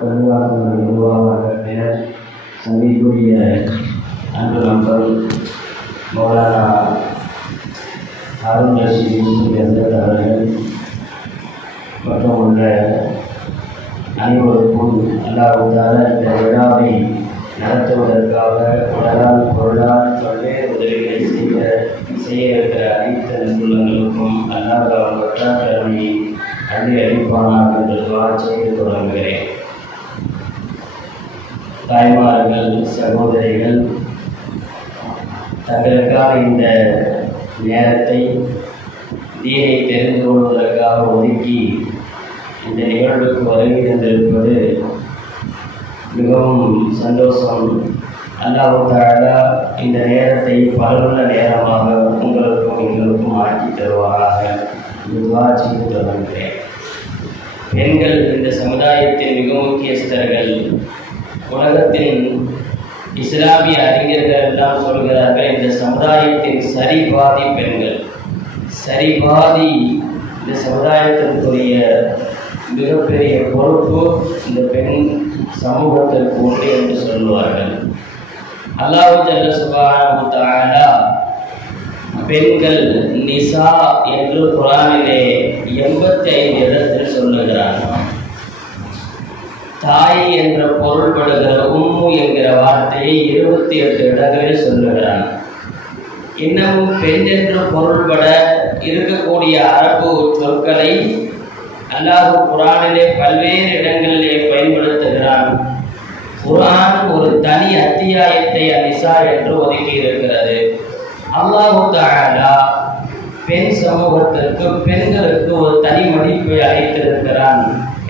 நிர்வாக சந்திக்குரிய அன்பு நண்பர் மௌலானா ஹாரூன் ரஷீத் அவர்கள் மற்றும் உள்ள அனைவருக்கும் அல்லாஹ்வுத்தாலா இந்த விழாவை நடத்துவதற்காக உடலால் பொருளால் பல்வேறு உதவிகளை செய்ய இருக்கிற அனைத்து நண்பர்களுக்கும் அல்லாஹ் வட்டாரத்தை அள்ளி அளிப்பானாக என்று துஆ செய்து தொடங்குகிறேன். தாய்மார்கள், சகோதரிகள் தங்களுக்காக இந்த நேரத்தை தீனை தெரிந்து கொள்வதற்காக ஒதுக்கி இந்த நிகழ்வுக்கு வருகை தந்திருப்பது மிகவும் சந்தோஷம். அல்லாஹ் தஆலா இந்த நேரத்தை பலனுள்ள நேரமாக உங்களுக்கும் எங்களுக்கும் ஆக்கி தருவாராக துஆ செய்து தொடங்குகிறேன். பெண்கள் இந்த சமுதாயத்தின் மிக முக்கியஸ்தர்கள். உலகத்தின் இஸ்லாமிய அறிஞர்கள் எல்லாம் சொல்கிறார்கள், இந்த சமுதாயத்தின் சரிபாதி பெண்கள். சரிபாதி இந்த சமுதாயத்திற்குரிய மிகப்பெரிய பொறுப்பு இந்த பெண் சமூகத்திற்கு உண்டு என்று சொல்லுவார்கள். அல்லாஹ் ஜல்ல சுப்ஹானஹு வ தஆலா பெண்கள் நிசா என்று குர்ஆனிலே 85 இடத்தில் சொல்லுகிறார். தாய் என்ற பொருள்படுகிற உம்மு என்கிற வார்த்தையை 28 இடங்களில் சொல்லுகிறான். இன்னமும் பெண் என்று பொருள்பட இருக்கக்கூடிய அரபு சொற்களை அல்லாஹ் குர்ஆனிலே பல்வேறு இடங்களிலே பயன்படுத்துகிறான். குர்ஆன் ஒரு தனி அத்தியாயத்தை நிசா என்று ஒதுக்கி இருக்கிறது. அல்லாஹ் தஆலா பெண் சமூகத்திற்கு, பெண்களுக்கு ஒரு தனி மதிப்பை அளித்திருக்கிறான்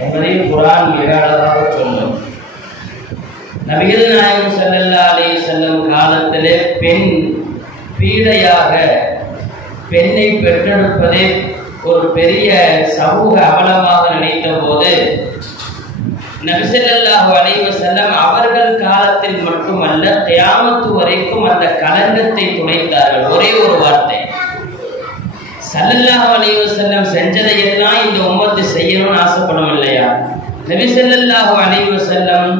என்பதை குர்ஆன் மிக அழகாக சொல்லும். நபிகள் நாயகம் ஸல்லல்லாஹு அலைஹி வஸல்லம் காலத்திலே பெண் பீடையாக பெண்ணை பெற்றெடுப்பதே ஒரு பெரிய சமூக அவலமாக நினைத்த போது நபி ஸல்லல்லாஹு அலைஹி வஸல்லம் அவர்கள் காலத்தில் மட்டுமல்ல, கியாமத்து வரைக்கும் அந்த களங்கத்தை துடைத்தார்கள். ஒரே ஒரு வார்த்தை, ஸல்லல்லாஹு அலைஹி வஸல்லம் செஞ்சதையெல்லாம் இந்த உம்மத்து செய்யணும்னு ஆசைப்படும் இல்லையா? நபி ஸல்லல்லாஹு அலைஹி வஸல்லம்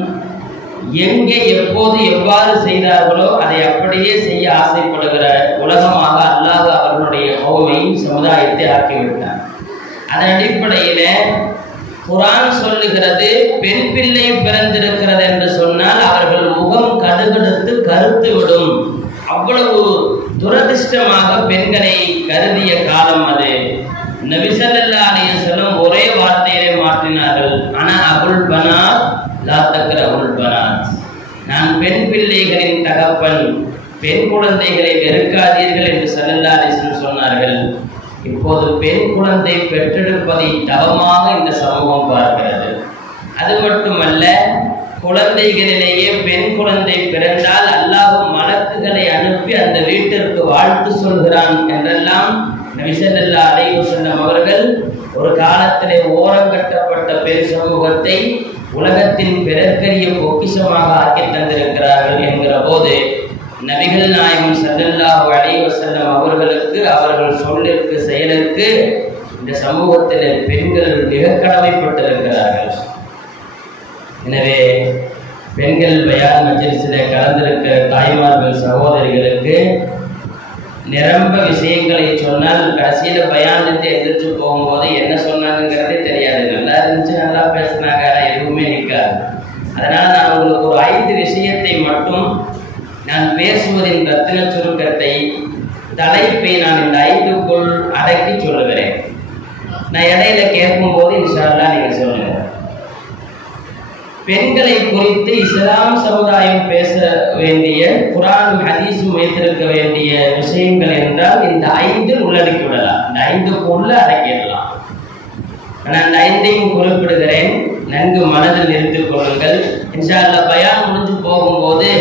எங்கே எப்போது எவ்வாறு செய்தார்களோ அதை அப்படியே செய்ய ஆசைப்படுகிற உலகமாக அல்லாஹ் அவர்களுடைய கௌமை சமுதாயத்தை ஆக்கிவிட்டார். அதன் அடிப்படையில குர்ஆன் சொல்லுகிறது, பெண் பிள்ளை பிறந்திருக்கிறது என்று சொன்னால் அவர்கள் முகம் கடுகடுத்து கருத்து விடும். அவ்வளவு துரதிர்ஷ்டமாக பெண்களை கருதிய காலம் அது. நபி ஸல்லல்லாஹு அலைஹி வஸல்லம் ஒரே வார்த்தையிலே மாற்றினார்கள், ஆனா அபுல் பனாத் லா தக்ரஹுல் பனாத். நான் பெண் பிள்ளைகளின் தகப்பன், பெண் குழந்தைகளை வெறுக்காதீர்கள் என்று ஸல்லல்லாஹு அலைஹி வஸல்லம் சொன்னார்கள். இப்போது பெண் குழந்தை பெற்றெடுப்பதை தவமாக இந்த சமூகம் பார்க்கிறது. அது மட்டுமல்ல, குழந்தைகளிலேயே பெண் குழந்தை பிறந்தால் அல்லாஹ் மலக்குகளை அனுப்பி அந்த வீட்டிற்கு வாழ்த்து சொல்கிறான் என்றெல்லாம் நபி ஸல்லல்லாஹு அலைஹி வஸல்லம் அவர்கள் ஒரு காலத்திலே ஓரங்கட்டப்பட்ட பெண் சமூகத்தை உலகத்தின் பிறர்க்கரிய பொக்கிஷமாக ஆக்கி தந்திருக்கிறார்கள் என்கிற போது நபிகள் நாயகம் ஸல்லல்லாஹு அலைஹி வஸல்லம் அவர்களுக்கு, அவர்கள் சொல்லிற்கு செயலிற்கு இந்த சமூகத்தில் பெண்கள் மிக கடமைப்பட்டிருக்கிறார்கள். எனவே பெண்கள் பயான் மஜ்லிஸிலே கலந்திருக்கிற தாய்மார்கள், சகோதரிகளுக்கு நிரம்ப விஷயங்களை சொன்னால் கடைசியில பயானிட்டு எதிர்த்து போகும்போது என்ன சொன்னாங்கிறதே தெரியாது. நல்லா இருந்துச்சு, நல்லா பேசினாங்க, எதுவுமே நிற்காது. அதனால நான் உங்களுக்கு ஒரு 5 விஷயத்தை மட்டும், நான் பேசுவதின் ரத்தின சுருக்கத்தை, தலைப்பை நான் இந்த 5க்குள் அடக்கி சொல்லுகிறேன். நான் இடையில கேட்கும் போது இன்ஷா அல்லாஹ் நீங்க சொல்லுங்க. பெண்களை குறித்து இஸ்லாம் சமுதாயம் பேச வேண்டிய, குர்ஆனும் ஹதீஸும் வைத்திருக்க வேண்டிய விஷயங்கள் என்றால் இந்த 5 உள்ளடக்கி விடலாம். இந்த 5க்குள்ள அடக்கிடலாம். நான் இந்த 5ஐயும் குறிப்பிடுகிறேன், நன்கு மனதில் நிறுத்திக் கொள்ளுங்கள். இன்ஷா அல்லாஹ் பயான் முடிஞ்சு போகும்போது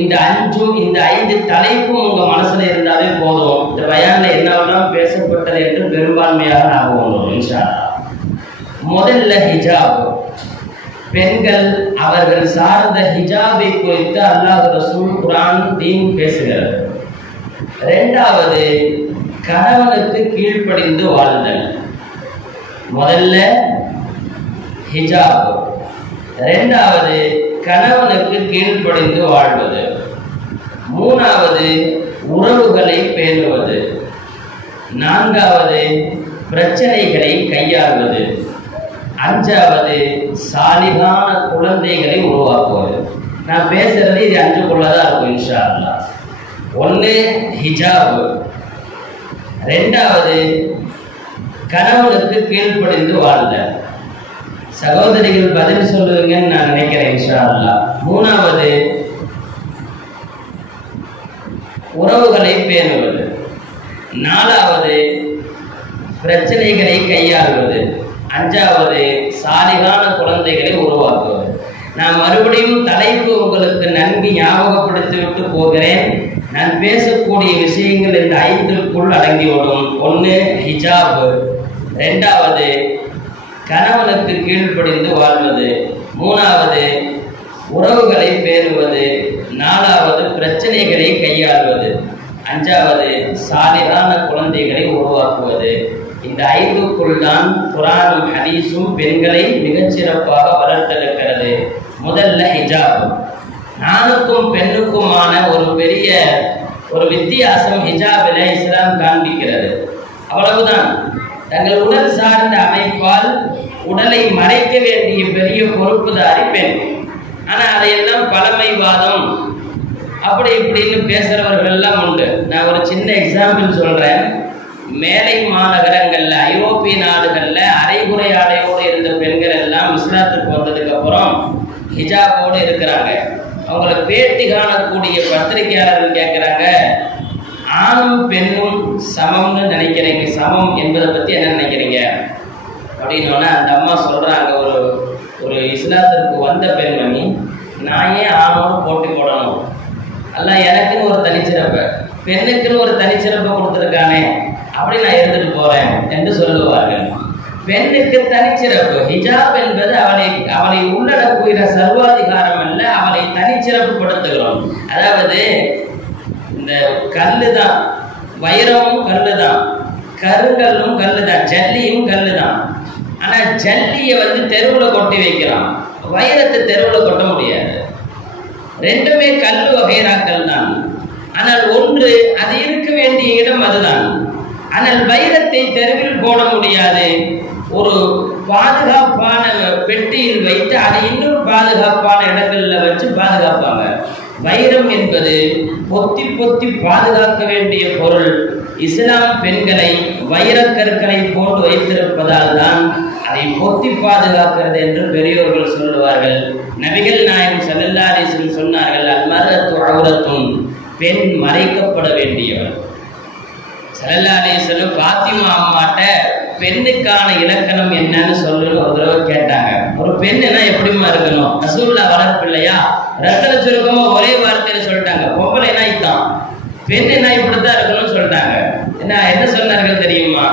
இந்த 5 தலைப்பும் உங்க மனசுல இருந்தாலே போதும். இந்த பயான்ல என்னவெல்லாம் பேசப்பட்டது என்று பெரும்பான்மையாக ஞாபகம் வரும் இன்ஷா அல்லாஹ். முதல்ல ஹிஜாப். பெண்கள் அவர்கள் சார்ந்த ஹிஜாபை குறித்து அல்லாஹ் ரசூல் குர்ஆன் தீன் பேசுகிறது. இரண்டாவது, கணவனுக்கு கீழ்ப்படிந்து வாழ்தல். முதல்ல ஹிஜாப். இரண்டாவது கணவனுக்கு கீழ்ப்படிந்து வாழ்வது, மூணாவது உறவுகளை பேணுவது, நான்காவது பிரச்சனைகளை கையாள்வது, அஞ்சாவது சாலிகான குழந்தைகளை உருவாக்குவது. நான் பேசுறது இது 5குள்ளதான் இருக்கும் இன்ஷா அல்லாஹ். ஒன்று ஹிஜாப், ரெண்டாவது கணவனுக்கு கீழ்ப்படிந்து வாழ்தல். சகோதரிகள் பதில் சொல்லுவீங்கன்னு நான் நினைக்கிறேன் இன்ஷா அல்லாஹ். மூணாவது உறவுகளை பேணுவது, நாலாவது பிரச்சனைகளை கையாள்வது, அஞ்சாவது சாலிகான குழந்தைகளை உருவாக்குவது. நான் மறுபடியும் தலைப்பு உங்களுக்கு நன்கு ஞாபகப்படுத்திவிட்டு போகிறேன். நான் பேசக்கூடிய விஷயங்கள் இந்த 5க்குள் அடங்கிவிடும். ஒன்று ஹிஜாப், ரெண்டாவது கணவனுக்கு கீழ்ப்படிந்து வாழ்வது, மூணாவது உறவுகளை பேணுவது, நாலாவது பிரச்சனைகளை கையாள்வது, அஞ்சாவது சாலிகான குழந்தைகளை உருவாக்குவது. இந்த 5க்குள் தான் குர்ஆனும் ஹதீஸும் பெண்களை மிகச்சிறப்பாக வளர்த்தெடுக்கிறது. முதல்ல ஹிஜாப். ஆணுக்கும் பெண்ணுக்குமான ஒரு வித்தியாசம் ஹிஜாபில் இஸ்லாம் காண்பிக்கிறது. அவ்வளவுதான். தங்கள் உடல் சார்ந்த அமைப்பால் உடலை மறைக்க வேண்டிய பெரிய பொறுப்புதாரி பெண். ஆனால் அதையெல்லாம் பழமைவாதம் அப்படி இப்படின்னு பேசுறவர்கள் எல்லாம் உண்டு. நான் ஒரு சின்ன எக்ஸாம்பிள் சொல்றேன். மேலை மாநகரங்கள்ல, ஐரோப்பிய நாடுகள்ல அரைகுறை ஆடையோடு இருந்த பெண்கள் எல்லாம் இஸ்லாத்துக்கு வந்ததுக்கு அப்புறம் ஹிஜாபோடு இருக்கிறாங்க. அவங்களை பேட்டி காணக்கூடிய பத்திரிகையாளர்கள் கேட்கிறாங்க, ஆணும் பெண்ணும் சமம்னு நினைக்கிறீங்க, சமம் என்பதை பத்தி என்ன நினைக்கிறீங்க அப்படின்னோன்னா அந்த அம்மா சொல்றாங்க, ஒரு இஸ்லாத்திற்கு வந்த பெண்மணி, நான் ஏன் ஆணோடு போட்டி போடணும், அல்ல எனக்குன்னு ஒரு தனிச்சிறப்பை, பெண்ணுக்குன்னு ஒரு தனிச்சிறப்பை கொடுத்துருக்கானே, அப்படி நான் இருந்துட்டு போறேன் என்று சொல்லுவார்கள். பெண்ணுக்கு தனிச்சிறப்பு. ஹிஜாப் என்பது அவளை உள்ளடக்குகிற சர்வாதிகாரம் அல்ல, அவளை தனிச்சிறப்புப்படுத்துகிறோம். அதாவது இந்த கல்லுதான், வைரமும் கல்லுதான், கருங்கல்லும் கல்லுதான், ஜல்லியும் கல்லுதான். ஆனா ஜல்லியை தெருவில் கொட்டி வைக்கிறான், வைரத்தை தெருவில் கொட்ட முடியாது. ரெண்டுமே கல்லு வகைராக்கள் தான். ஆனால் ஒன்று அது இருக்க வேண்டிய இடம் அதுதான். ஆனால் வைரத்தை தெருவில் போட முடியாது. ஒரு பாதுகாப்பான பெட்டியில் வைத்து அதை இன்னொரு பாதுகாப்பான இடங்கள்ல வச்சு பாதுகாப்பாங்க. வைரம் என்பது பொத்தி பொத்தி பாதுகாக்க வேண்டிய பொருள். இஸ்லாம் பெண்களை வைரக்கற்களை போன்று வைத்திருப்பதால் தான் அதை பொத்தி பாதுகாக்கிறது என்று பெரியோர்கள் சொல்லுவார்கள். நபிகள் நாயகம் ஸல்லல்லாஹு அலைஹி வஸல்லம் சொன்னார்கள், அல்மர்அத்து அவ்ரத்துன், பெண் மறைக்கப்பட வேண்டியவர். ஸல்லல்லாஹு அலைஹி வஸல்லம் ஃபாத்திமா அம்மாட்ட பெண்ணுக்கான இலக்கணம் என்னன்னு சொல்லுன்னு ஒரு தடவை கேட்டாங்க. ஒரு பெண்ணுன்னா எப்படிமா இருக்கணும்? ரசூலுல்லாஹ் வளர்ப்பு இல்லையா? ரத்தன சுருக்கமா ஒரே வார்த்தையில சொல்லிட்டாங்க, பொம்பளைனா இதுதான், பெண்ணுனா இப்படித்தான் இருக்கணும்னு சொல்லிட்டாங்க. என்ன சொன்னார்கள் தெரியுமா?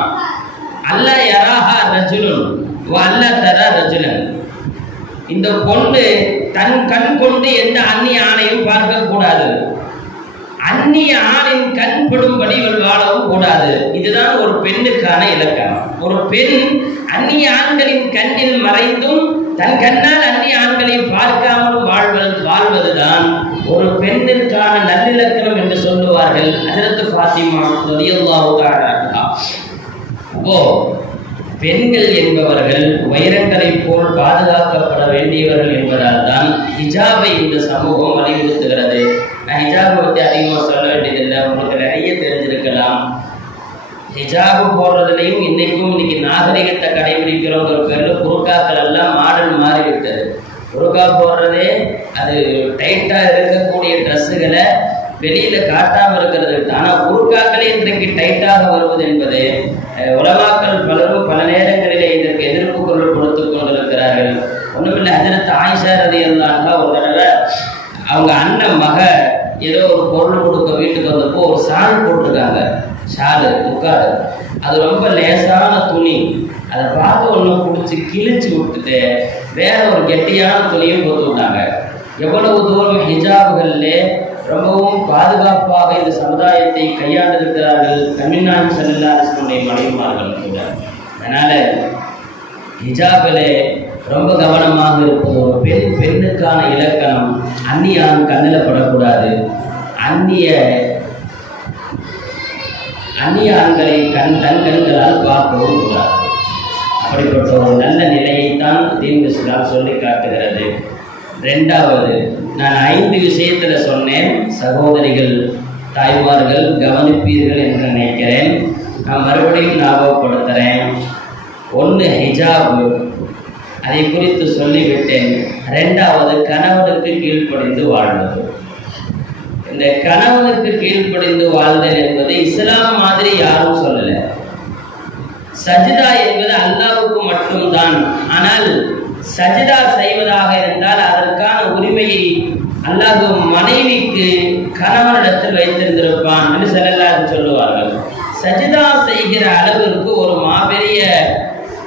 அல்லா யராஹா ரஜுலுன் வ அல்லா தரா ரஜுலன். இந்த பொண்ணு தன் கண் கொண்டு எந்த அந்நிய ஆணையும் பார்க்க கூடாது, அந்நிய ஆணின் கண் படும்படி வாழவும் கூடாது. இதுதான் ஒரு பெண்ணுக்கான இலக்கணம். ஒரு பெண் அந்நிய ஆண்களின் கண்ணில் மறைந்தும் தன் கண்ணால் அந்நிய ஆண்களை பார்க்காமலும் வாழ்வதுதான் ஒரு பெண்ணிற்கான நல்லிலக்கணம் என்று சொல்லுவார்கள் ஹஜ்ரத் ஃபாத்திமா ரலியல்லாஹு தஆலா அன்ஹா. அப்போ பெண்கள் என்பவர்கள் வைரங்களை போல் பாதுகாக்கப்பட வேண்டியவர்கள் என்பதால் தான் ஹிஜாபை இந்த சமூகம் வலியுறுத்துகிறது. நான் ஹிஜாபை பற்றி அதிகமாக சொல்ல வேண்டியதில்லை, உங்களுக்கு நிறைய தெரிஞ்சிருக்கலாம். ஹிஜாபு போடுறதுலையும் இன்னைக்கு நாகரிகத்தை கடைபிடிக்கிறோங்கிற பேரில் புருக்காக்கள் எல்லாம் மாடல் மாறிவிட்டது. புருக்கா போடுறதே அது டைட்டாக இருக்கக்கூடிய ட்ரெஸ்ஸுகளை வெளியில காட்டாமல் இருக்கிறது. ஆனால் புருக்காக்களே இன்றைக்கு டைட்டாக வருவது என்பது உலமாக்கள் பலரும் பல நேரங்களிலே இதற்கு எதிர்ப்பு குரல் கொடுத்து கொண்டிருக்கிறார்கள். ஒன்றுமில்லை, ஹஜ்ரத் ஆயிஷா ரலியல்லாஹு அன்ஹா ஒரு தடவை அவங்க அண்ணன் மக ஏதோ ஒரு பொருள் கொடுக்க வீட்டுக்கு வந்தப்போ ஒரு ஷால் போட்டிருக்காங்க, ஷாலு முக்காடு. அது ரொம்ப லேசான துணி. அதை பார்த்து ஒன்று பிடிச்சி கிழிச்சு விட்டுட்டு வேற ஒரு கெட்டியான துணியும் போட்டு விட்டாங்க. எவ்வளவு தூரம் ஹிஜாபுகளில் ரொம்பவும் பாதுகாப்பாக இந்த சமுதாயத்தை கையாண்டிருக்கிறார்கள் தமிழ்நாடு ஸல்லல்லாஹு அலைஹி வஸல்லம் மனைவிமார்கள் கூட. அதனால ஹிஜாபில் ரொம்ப கவனமாக இருப்பது. ஒரு பெண்ணுக்கான இலக்கணம் அந்நிய ஆண் கண்ணில் படக்கூடாது. அந்நிய ஆண்களை தன் கண்களால் பார்க்கவும் கூடாது. அப்படிப்பட்ட ஒரு நல்ல நிலையைத்தான் தீன் இஸ்லாம் சொல்லி காட்டுகிறது. ரெண்டாவது, நான் 5 விஷயத்துல சொன்னேன். சகோதரிகள் தாய்மார்கள் கவனிப்பீர்கள் என்று நினைக்கிறேன். நான் மறுபடியும் ஞாபகப்படுத்துகிறேன். 1 ஹிஜாப், அதை குறித்து சொல்லிவிட்டேன். 2வது கணவனுக்கு கீழ்ப்படிந்து வாழ்வது. இந்த கணவனுக்கு கீழ்ப்படிந்து வாழ்தல் என்பது இஸ்லாம் மாதிரி யாரும் சொல்லல. சஜிதா என்பது அல்லாஹ்வுக்கு மட்டும்தான். ஆனால் சஜிதா செய்வதாக இருந்தால் அதற்கான உரிமையை அல்லாஹ் மனைவிக்கு கணவனிடத்தில் வைத்திருந்திருப்பான் என்று ஸல்லல்லாஹு சொல்லுவார்கள். சஜிதா செய்கிற அளவிற்கு ஒரு மாபெரிய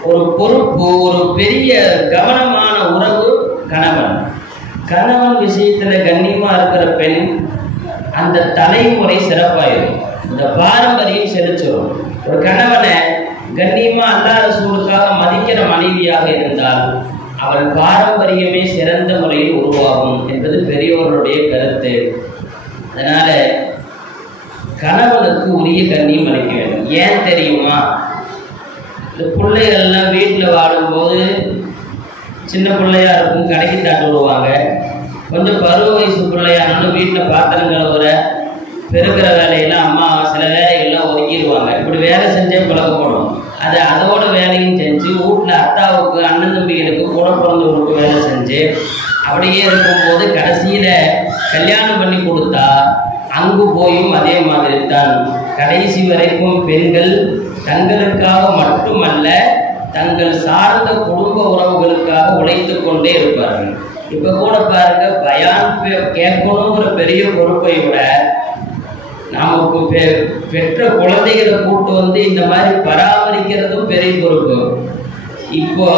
ஒரு பொறுப்பு, ஒரு பெரிய கவனமான உறவு கணவன் விஷயத்துல கண்ணியமா இருக்கிற பெண் அந்த தலைமுறை சிறப்பாயிரும். இந்த பாரம்பரியம் செலுத்தும். ஒரு கணவனை கண்ணியமா அல்லாஹ் ரசூலுக்காக மதிக்கிற மனைவியாக இருந்தால் அவள் பாரம்பரியமே சிறந்த முறையில் உருவாகும் என்பது பெரியோர்களுடைய கருத்து. அதனால கணவனுக்கு உரிய கண்ணியம் அளிக்க வேண்டும். ஏன் தெரியுமா? இந்த பிள்ளைகள்லாம் வீட்டில் வாழும்போது சின்ன பிள்ளையா இருக்கும், கடைக்கு தாட்டு விடுவாங்க. கொஞ்சம் பருவ வயசு பிள்ளையானாலும் வீட்டில் பாத்திரம் கழுவுற பெருக்கிற வேலையெல்லாம் அம்மா சில வேலைகள்லாம் ஒதுக்கிடுவாங்க. இப்படி வேலை செஞ்சே பழக்கப்படும். அதோட வேலையும் செஞ்சு வீட்டில் அத்தாவுக்கு அண்ணன் தம்பிகளுக்கு கூட பிறந்தவங்களுக்கு வேலை செஞ்சு அப்படியே இருக்கும்போது கடைசியில் கல்யாணம் பண்ணி கொடுத்தா அங்கு போயும் அதே மாதிரி தான். கடைசி வரைக்கும் பெண்கள் தங்களுக்காக மட்டுமல்ல தங்கள் சார்ந்த குடும்ப உறவுகளுக்காக உழைத்து கொண்டே இருப்பார்கள். இப்ப கூட பாருங்க, பயான் கேட்கணுங்கிற பெரிய பொறுப்பை விட நமக்கு பெற்ற குழந்தைகளை கூட்டு வந்து இந்த மாதிரி பராமரிக்கிறதும் பெரிய பொறுப்பு. இப்போ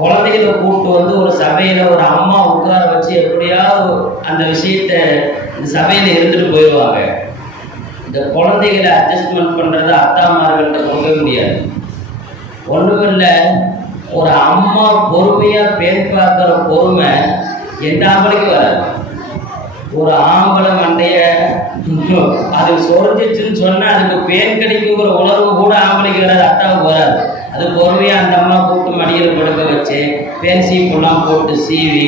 குழந்தைகளை கூட்டு வந்து ஒரு சபையில ஒரு அம்மா உட்கார வச்சு எப்படியாவது அந்த விஷயத்த இந்த சபையில இருந்துட்டு போயிடுவாங்க. இந்த குழந்தைகளை அட்ஜஸ்ட்மெண்ட் பண்றதை அத்தாமார்கள்ட்ட போக முடியாது. ஒண்ணுமில்ல, ஒரு அம்மா பொறுமையா பேர் பார்க்கிற பொறுமை எந்த ஆம்பளைக்கும் வராது. ஒரு ஆம்பளை மண்டைய அது சொரிஞ்சிச்சுன்னு சொன்னா அதுக்கு பேன் கிடைக்குங்கிற உணர்வு கூட ஆம்பளைக்கு வராது, அத்தாவுக்கு வராது. அது பொறுமையா அந்த அம்மா கூப்பிட்டு மடியில் படுக்க வச்சு பேன் சீப்பெல்லாம் போட்டு சீவி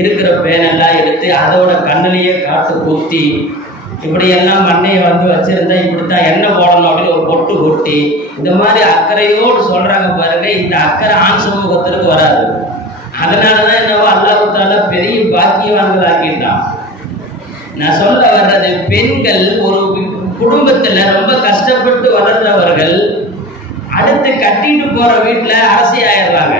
இருக்கிற பேனெல்லாம் எடுத்து அதோட கண்ணிலேயே காட்டு குத்தி இப்படியெல்லாம் மண்ணையை வந்து வச்சிருந்தா இப்படித்தான் எண்ணெய் போடணும் அப்படின்னு ஒரு பொட்டு கொட்டி இந்த மாதிரி அக்கறையோடு சொல்றாங்க பாருங்க. இந்த அக்கறை ஆண் சமூகத்திற்கு வராது. அதனாலதான் என்னவோ அல்லாஹ் தஆலா பெரிய பாக்கியவான்களாக்கிட்டான். நான் சொல்ல வர்றது, பெண்கள் ஒரு குடும்பத்துல ரொம்ப கஷ்டப்பட்டு வளர்ந்தவர்கள் அடுத்து கட்டிட்டு போற வீட்டுல அரசி ஆயிடுறாங்க.